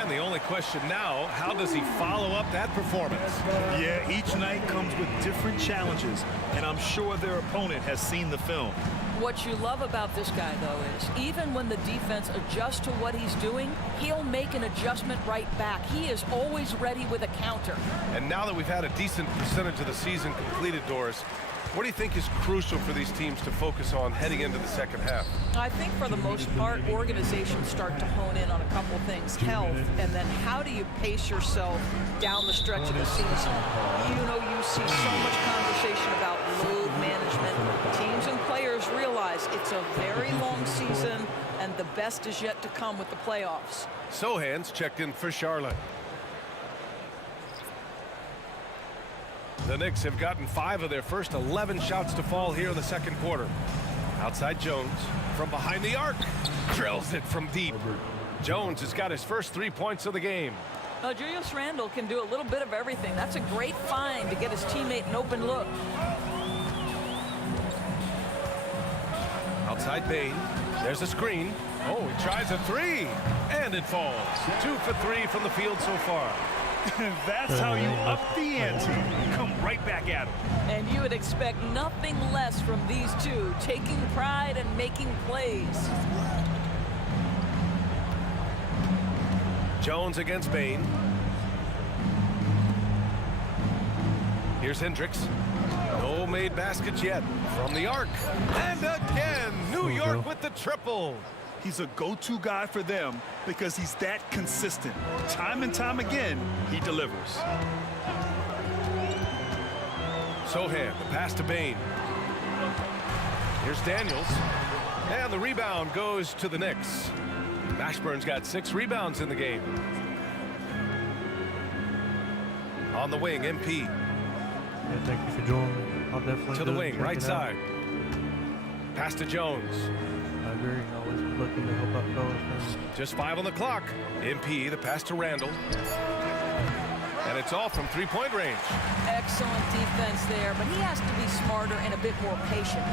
And the only question now, how does he follow up that performance? Yeah, each night comes with different challenges, and I'm sure their opponent has seen the film. What you love about this guy, though, is even when the defense adjusts to what he's doing, he'll make an adjustment right back. He is always ready with a counter. And now that we've had a decent percentage of the season completed, Doris, what do you think is crucial for these teams to focus on heading into the second half? I think for the most part, organizations start to hone in on a couple things. Health, and then how do you pace yourself down the stretch of the season? You know, you see so much conversation about load management. Teams and players realize it's a very long season, and the best is yet to come with the playoffs. Sohan's checked in for Charlotte. The Knicks have gotten 5 of their first 11 shots to fall here in the second quarter. Outside Jones from behind the arc. Drills it from deep. Jones has got his first 3 points of the game. Julius Randle can do a little bit of everything. That's a great find to get his teammate an open look. Outside Bain. There's a screen. Oh, he tries a 3. And it falls. 2 for 3 from the field so far. That's how you up the ante. Come right back at him. And you would expect nothing less from these two, taking pride and making plays. Jones against Bain. Here's Hendricks. No made baskets yet from the arc. And again, New York with the triple. He's a go-to guy for them because he's that consistent. Time and time again, he delivers. Sohan, the pass to Bain. Here's Daniels. And the rebound goes to the Knicks. Mashburn's got 6 rebounds in the game. On the wing, MP. Yeah, thank you for joining me. I'll definitely to the wing, right side. Pass to Jones. I agree. Always looking to help out fellas. Just 5 on the clock. MP, the pass to Randle. And it's all from three-point range. Excellent defense there, but he has to be smarter and a bit more patient.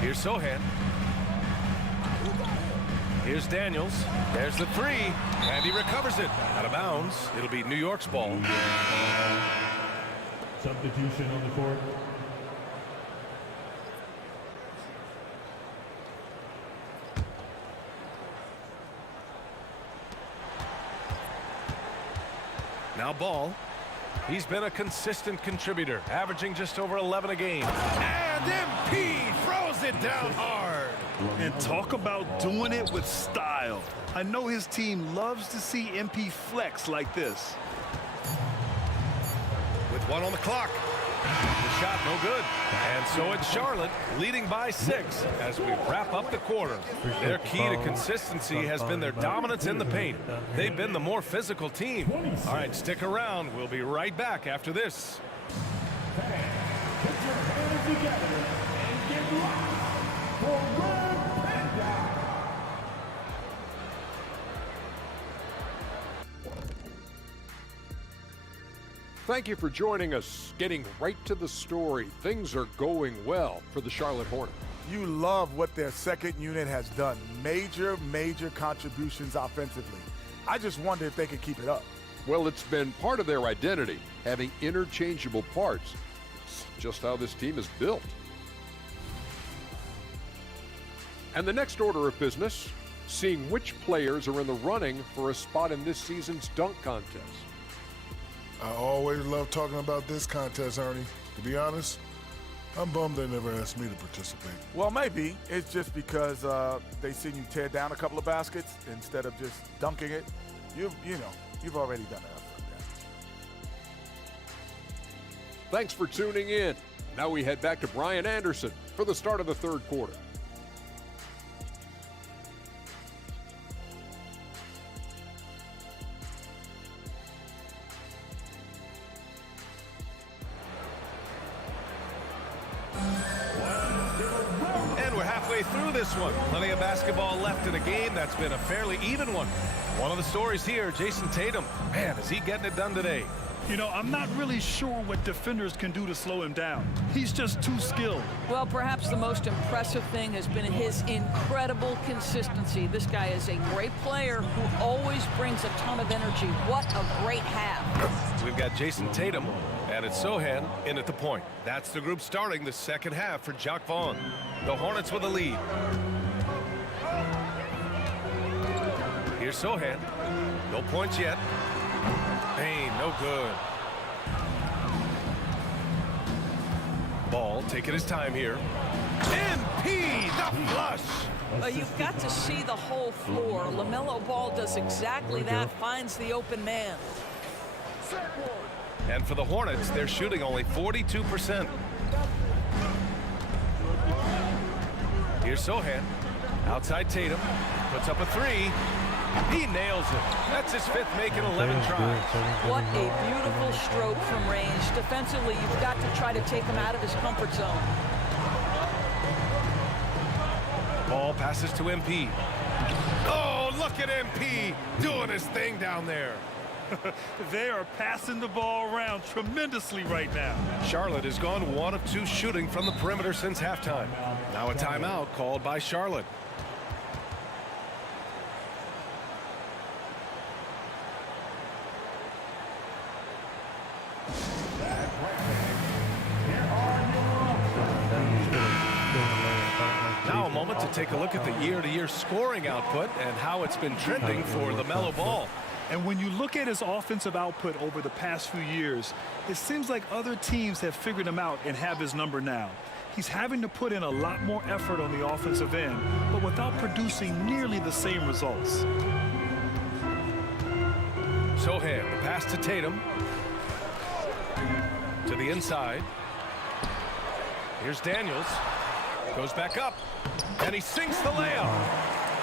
Here's Sohan. Here's Daniels. There's the three, and he recovers it. Out of bounds. It'll be New York's ball. Substitution on the court. Now Ball. He's been a consistent contributor, averaging just over 11 a game. And MP throws it down hard. And talk about doing it with style. I know his team loves to see MP flex like this. With one on the clock. The shot no good. And so it's Charlotte leading by 6 as we wrap up the quarter. Their key to consistency has been their dominance in the paint. They've been the more physical team. All right, stick around. We'll be right back after this. Put your hands together and get locked for Red Panda. Thank you for joining us. Getting right to the story. Things are going well for the Charlotte Hornets. You love what their second unit has done. Major contributions offensively. I just wonder if they can keep it up. Well, it's been part of their identity, having interchangeable parts. It's just how this team is built. And the next order of business, seeing which players are in the running for a spot in this season's dunk contest. I always love talking about this contest, Ernie. To be honest, I'm bummed they never asked me to participate. Well, maybe it's just because they seen you tear down a couple of baskets instead of just dunking it. You've already done enough like that. Thanks for tuning in. Now we head back to Brian Anderson for the start of the third quarter. And we're halfway through this one. Plenty of basketball left in a game that's been a fairly even one. One of the stories here, Jason Tatum. Man, is he getting it done today? You know, I'm not really sure what defenders can do to slow him down. He's just too skilled. Well, perhaps the most impressive thing has been his incredible consistency. This guy is a great player who always brings a ton of energy. What a great half. We've got Jason Tatum, and it's Sohan in at the point. That's the group starting the second half for Jacques Vaughn. The Hornets with a lead. Here's Sohan. No points yet. Payne, no good. Ball taking his time here. MP, the flush. You've got to see the whole floor. LaMelo Ball does exactly that, finds the open man. And for the Hornets, they're shooting only 42%. Here's Sohan. Outside Tatum. Puts up a three. He nails it. That's his fifth, making 11 tries. What a beautiful stroke from range. Defensively, you've got to try to take him out of his comfort zone. Ball passes to MP. Oh, look at MP doing his thing down there. They are passing the ball around tremendously right now. Charlotte has gone 1 of 2 shooting from the perimeter since halftime. Now a timeout called by Charlotte. Now a moment to take a look at the year-to-year scoring output and how it's been trending for LaMelo Ball. And when you look at his offensive output over the past few years, it seems like other teams have figured him out and have his number now. He's having to put in a lot more effort on the offensive end, but without producing nearly the same results. Sohan, the pass to Tatum. To the inside. Here's Daniels. Goes back up. And he sinks the layup.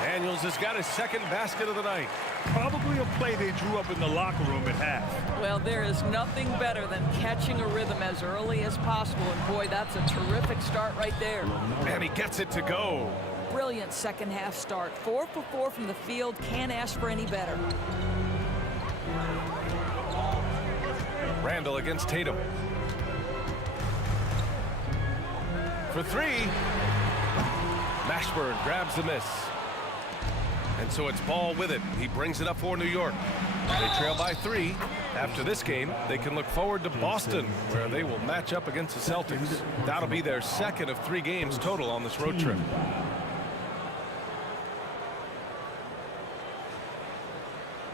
Daniels has got his second basket of the night. Probably a play they drew up in the locker room at half. Well, there is nothing better than catching a rhythm as early as possible. And boy, that's a terrific start right there. And he gets it to go. Brilliant second half start. 4 for 4 from the field. Can't ask for any better. Randall against Tatum. For three. Mashburn grabs the miss. And so it's Ball with it. He brings it up for New York. They trail by 3. After this game, they can look forward to Boston, where they will match up against the Celtics. That'll be their second of 3 games total on this road trip.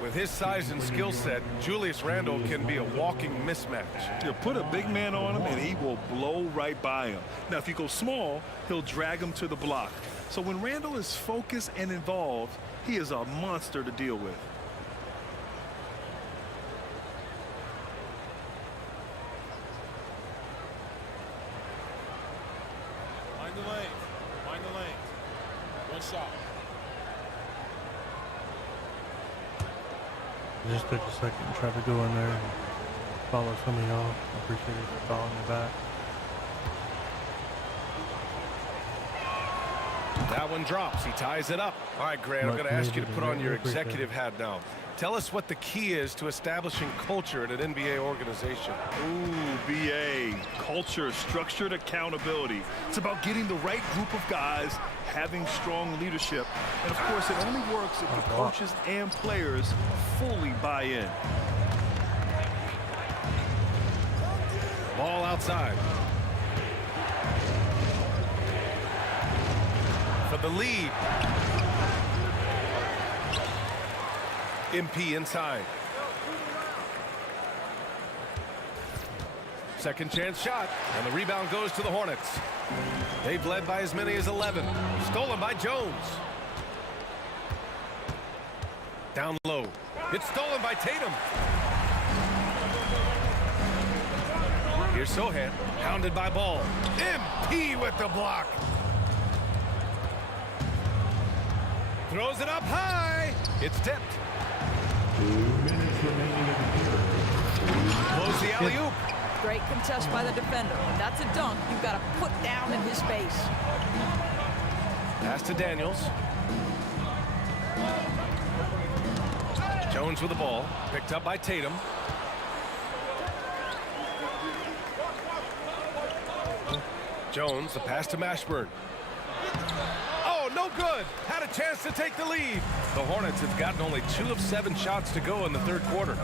With his size and skill set, Julius Randle can be a walking mismatch. You put a big man on him and he will blow right by him. Now, if you go small, he'll drag him to the block. So when Randle is focused and involved, he is a monster to deal with. Mind the lane. Mind the lane. One shot. I just took a second and tried to go in there and follow some of y'all. I appreciate it for following me back. That one drops. He ties it up. All right, Grant, I'm going to ask you to put on your executive hat now. Tell us what the key is to establishing culture at an NBA organization. Ooh, BA. Culture, structured accountability. It's about getting the right group of guys, having strong leadership. And, of course, it only works if the coaches and players fully buy in. Ball outside. For the lead. MP inside. Second chance shot, and the rebound goes to the Hornets. They've led by as many as 11. Stolen by Jones. Down low. It's stolen by Tatum. Here's Sohan, pounded by Ball. MP with the block. Throws it up high. It's tipped. 2 minutes remaining in the period. Blows the alley-oop. Great contest by the defender. When that's a dunk, you've got to put down in his face. Pass to Daniels. Jones with the ball. Picked up by Tatum. Jones, the pass to Mashburn. Oh, no good. Had a chance to take the lead. The Hornets have gotten only 2 of 7 shots to go in the third quarter.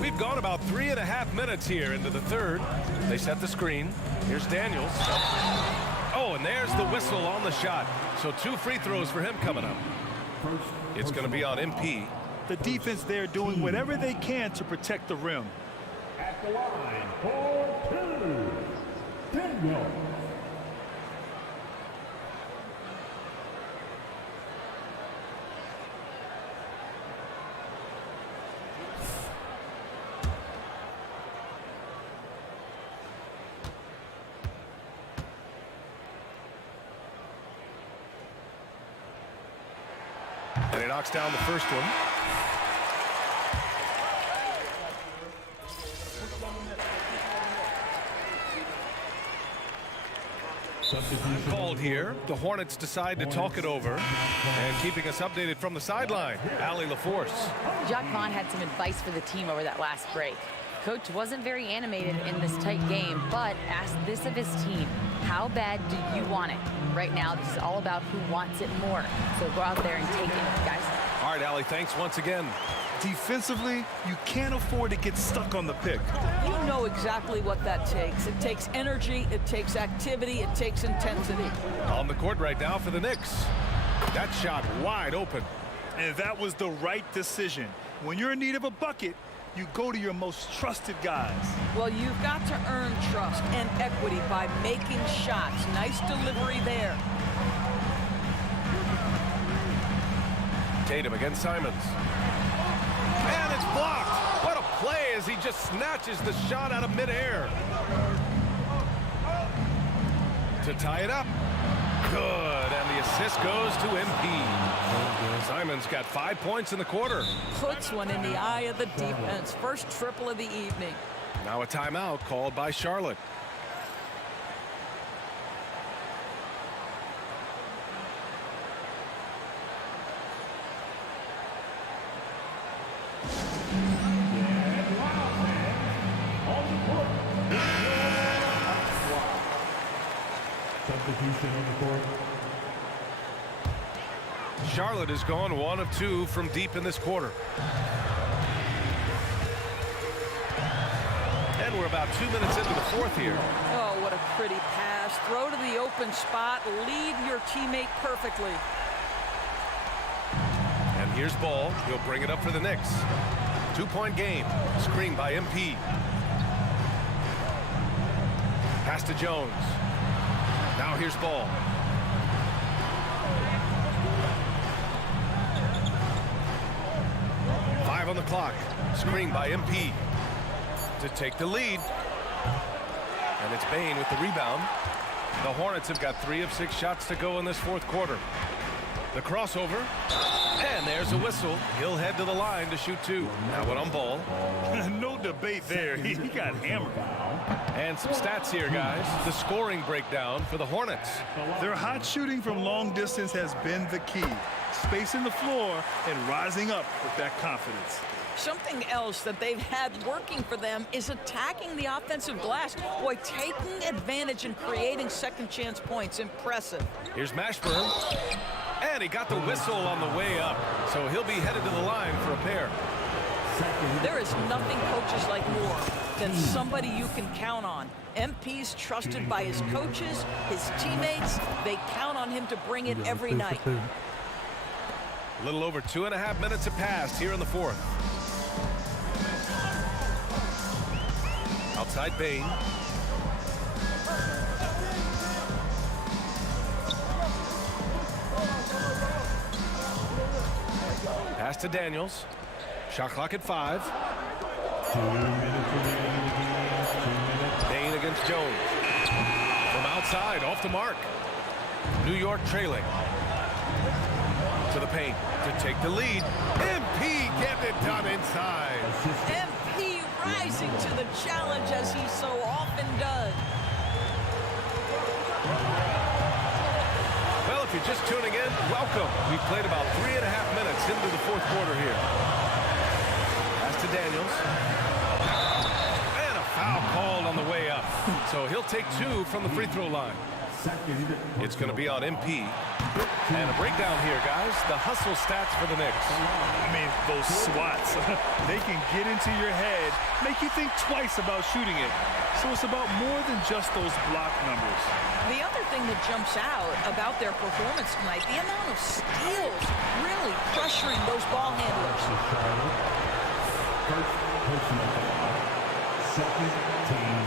We've gone about 3.5 minutes here into the third. They set the screen. Here's Daniels. Oh, and there's the whistle on the shot. So 2 free throws for him coming up. It's going to be on MP. The defense there doing whatever they can to protect the rim. At the line for 2, Daniels. And he knocks down the first one. Called here. The Hornets decide to talk it over. And keeping us updated from the sideline, Allie LaForce. Jacques Vaughn had some advice for the team over that last break. Coach wasn't very animated in this tight game, but asked this of his team: how bad do you want it? Right now, this is all about who wants it more. So go out there and take it, guys. All right, Allie, thanks once again. Defensively, you can't afford to get stuck on the pick. You know exactly what that takes. It takes energy, it takes activity, it takes intensity. On the court right now for the Knicks. That shot wide open. And that was the right decision. When you're in need of a bucket, you go to your most trusted guys. Well, you've got to earn trust and equity by making shots. Nice delivery there. Tatum against Simons. And it's blocked. What a play as he just snatches the shot out of midair. To tie it up. Good, and the assist goes to MP. Simons got 5 points in the quarter. Puts one in the eye of the defense. First triple of the evening. Now a timeout called by Charlotte. Substitution on the court. Charlotte has gone 1 of 2 from deep in this quarter. And we're about 2 minutes into the fourth here. Oh, what a pretty pass. Throw to the open spot. Lead your teammate perfectly. And here's Ball. He'll bring it up for the Knicks. 2-point game. Screen by MP. Pass to Jones. Now here's Ball. Five on the clock. Screen by MP. To take the lead. And it's Bain with the rebound. The Hornets have got 3 of 6 shots to go in this fourth quarter. The crossover. And there's a whistle. He'll head to the line to shoot 2. Now one on Ball. No debate there. He got hammered. And some stats here, guys. The scoring breakdown for the Hornets. Their hot shooting from long distance has been the key. Spacing the floor and rising up with that confidence. Something else that they've had working for them is attacking the offensive glass. Boy, taking advantage and creating second chance points. Impressive. Here's Mashburn. And he got the whistle on the way up. So he'll be headed to the line for a pair. There is nothing coaches like more than somebody you can count on. MP's trusted by his coaches, his teammates. They count on him to bring it every night. A little over 2.5 minutes have passed here in the fourth. Outside Bain. Pass to Daniels. Shot clock at 5. 2 minutes remaining. 2 minutes. Bain against Jones. From outside, off the mark. New York trailing. To the paint to take the lead. MP getting it done inside. MP rising to the challenge as he so often does. Well, if you're just tuning in, welcome. We've played about 3.5 minutes into the fourth quarter here. Pass to Daniels. And a foul called on the way up. So he'll take 2 from the free throw line. It's going to be on MP. And a breakdown here, guys. The hustle stats for the Knicks. I mean, those swats, they can get into your head, make you think twice about shooting it. So it's about more than just those block numbers. The other thing that jumps out about their performance tonight, the amount of steals, really pressuring those ball handlers. First personal foul. Second team.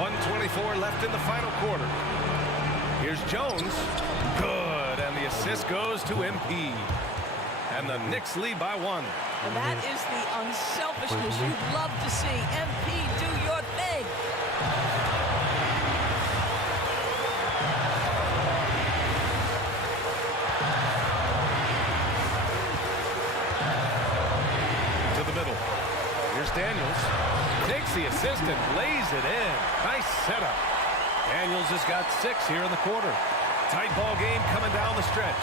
1:24 left in the final quarter. Here's Jones. Good, and the assist goes to MP. And the Knicks lead by 1. And that is the unselfishness you'd love to see. MP, do your thing. To the middle. Here's Daniels. Takes the assist and lays it in. Nice setup. Daniels has got 6 here in the quarter. Tight ball game coming down the stretch.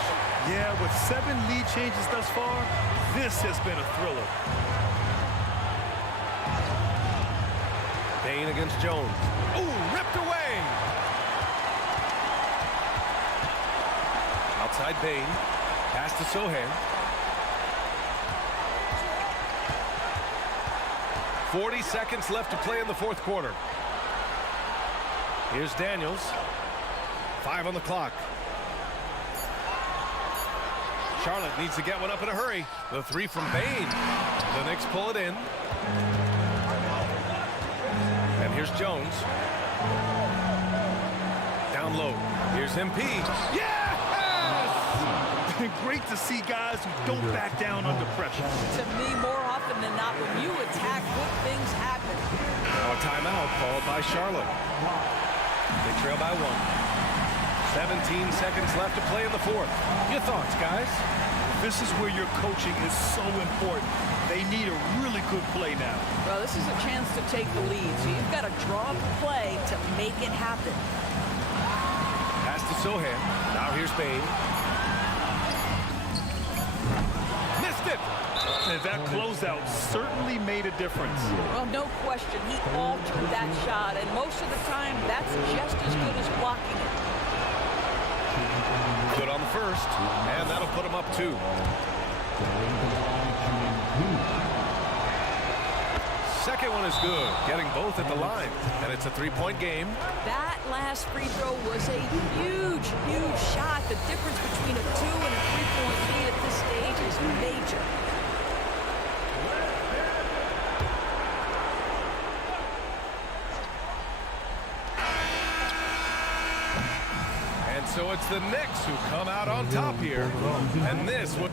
Yeah, with 7 lead changes thus far, this has been a thriller. Bain against Jones. Ooh, ripped away. Outside Bain. Pass to Sohan. 40 seconds left to play in the fourth quarter. Here's Daniels. 5 on the clock. Charlotte needs to get one up in a hurry. The 3 from Bain. The Knicks pull it in. And here's Jones. Down low. Here's MP. Yes! Great to see guys who don't back down under pressure. To me, more often than not, when you attack, good things happen. Now a timeout called by Charlotte. They trail by 1. 17 seconds left to play in the fourth. Your thoughts, guys? This is where your coaching is so important. They need a really good play now. Well, this is a chance to take the lead, so you've got to draw up the play to make it happen. Pass to Sohan. Now here's Bain. Missed it! And that closeout certainly made a difference. Well, no question. He altered that shot, and most of the time, that's just as good as blocking it. Good on the first, and that'll put him up 2. Second one is good, getting both at the line, and it's a 3-point game. That last free throw was a huge, huge shot. The difference between a 2 and a 3-point lead at this stage is major. And so it's the Knicks who come out on top here, and this would...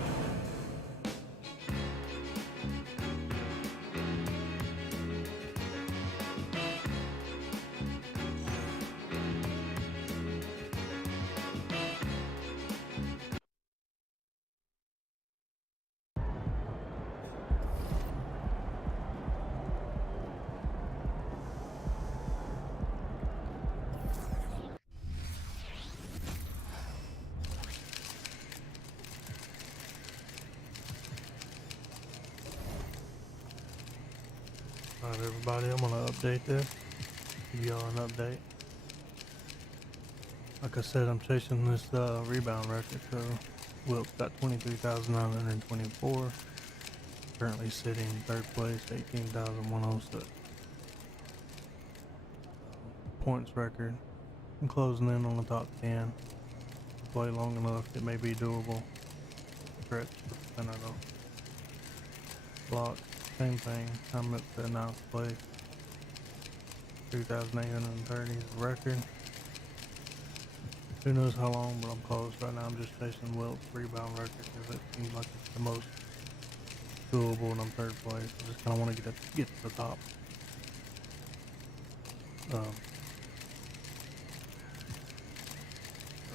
Alright everybody, I'm gonna update this. Give y'all an update. Like I said, I'm chasing this rebound record, so Wilt got 23,924. Currently sitting third place, 18,106. Points record. I'm closing in on the top 10. Play long enough, it may be doable. Stretch, I don't know. Block. Same thing, I'm at the 9th place. 2,830 is the record. Who knows how long, but I'm close. Right now I'm just chasing Wilt's rebound record because it seems like it's the most doable and I'm third place. I just kind of want to get to the top.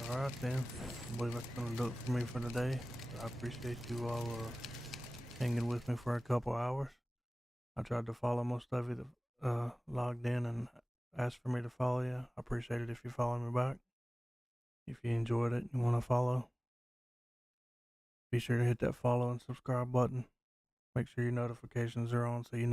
Alright then, I believe that's going to do it for me for today. I appreciate you all hanging with me for a couple hours. I tried to follow most of you that logged in and asked for me to follow you. I appreciate it if you follow me back. If you enjoyed it and you want to follow, be sure to hit that follow and subscribe button. Make sure your notifications are on so you know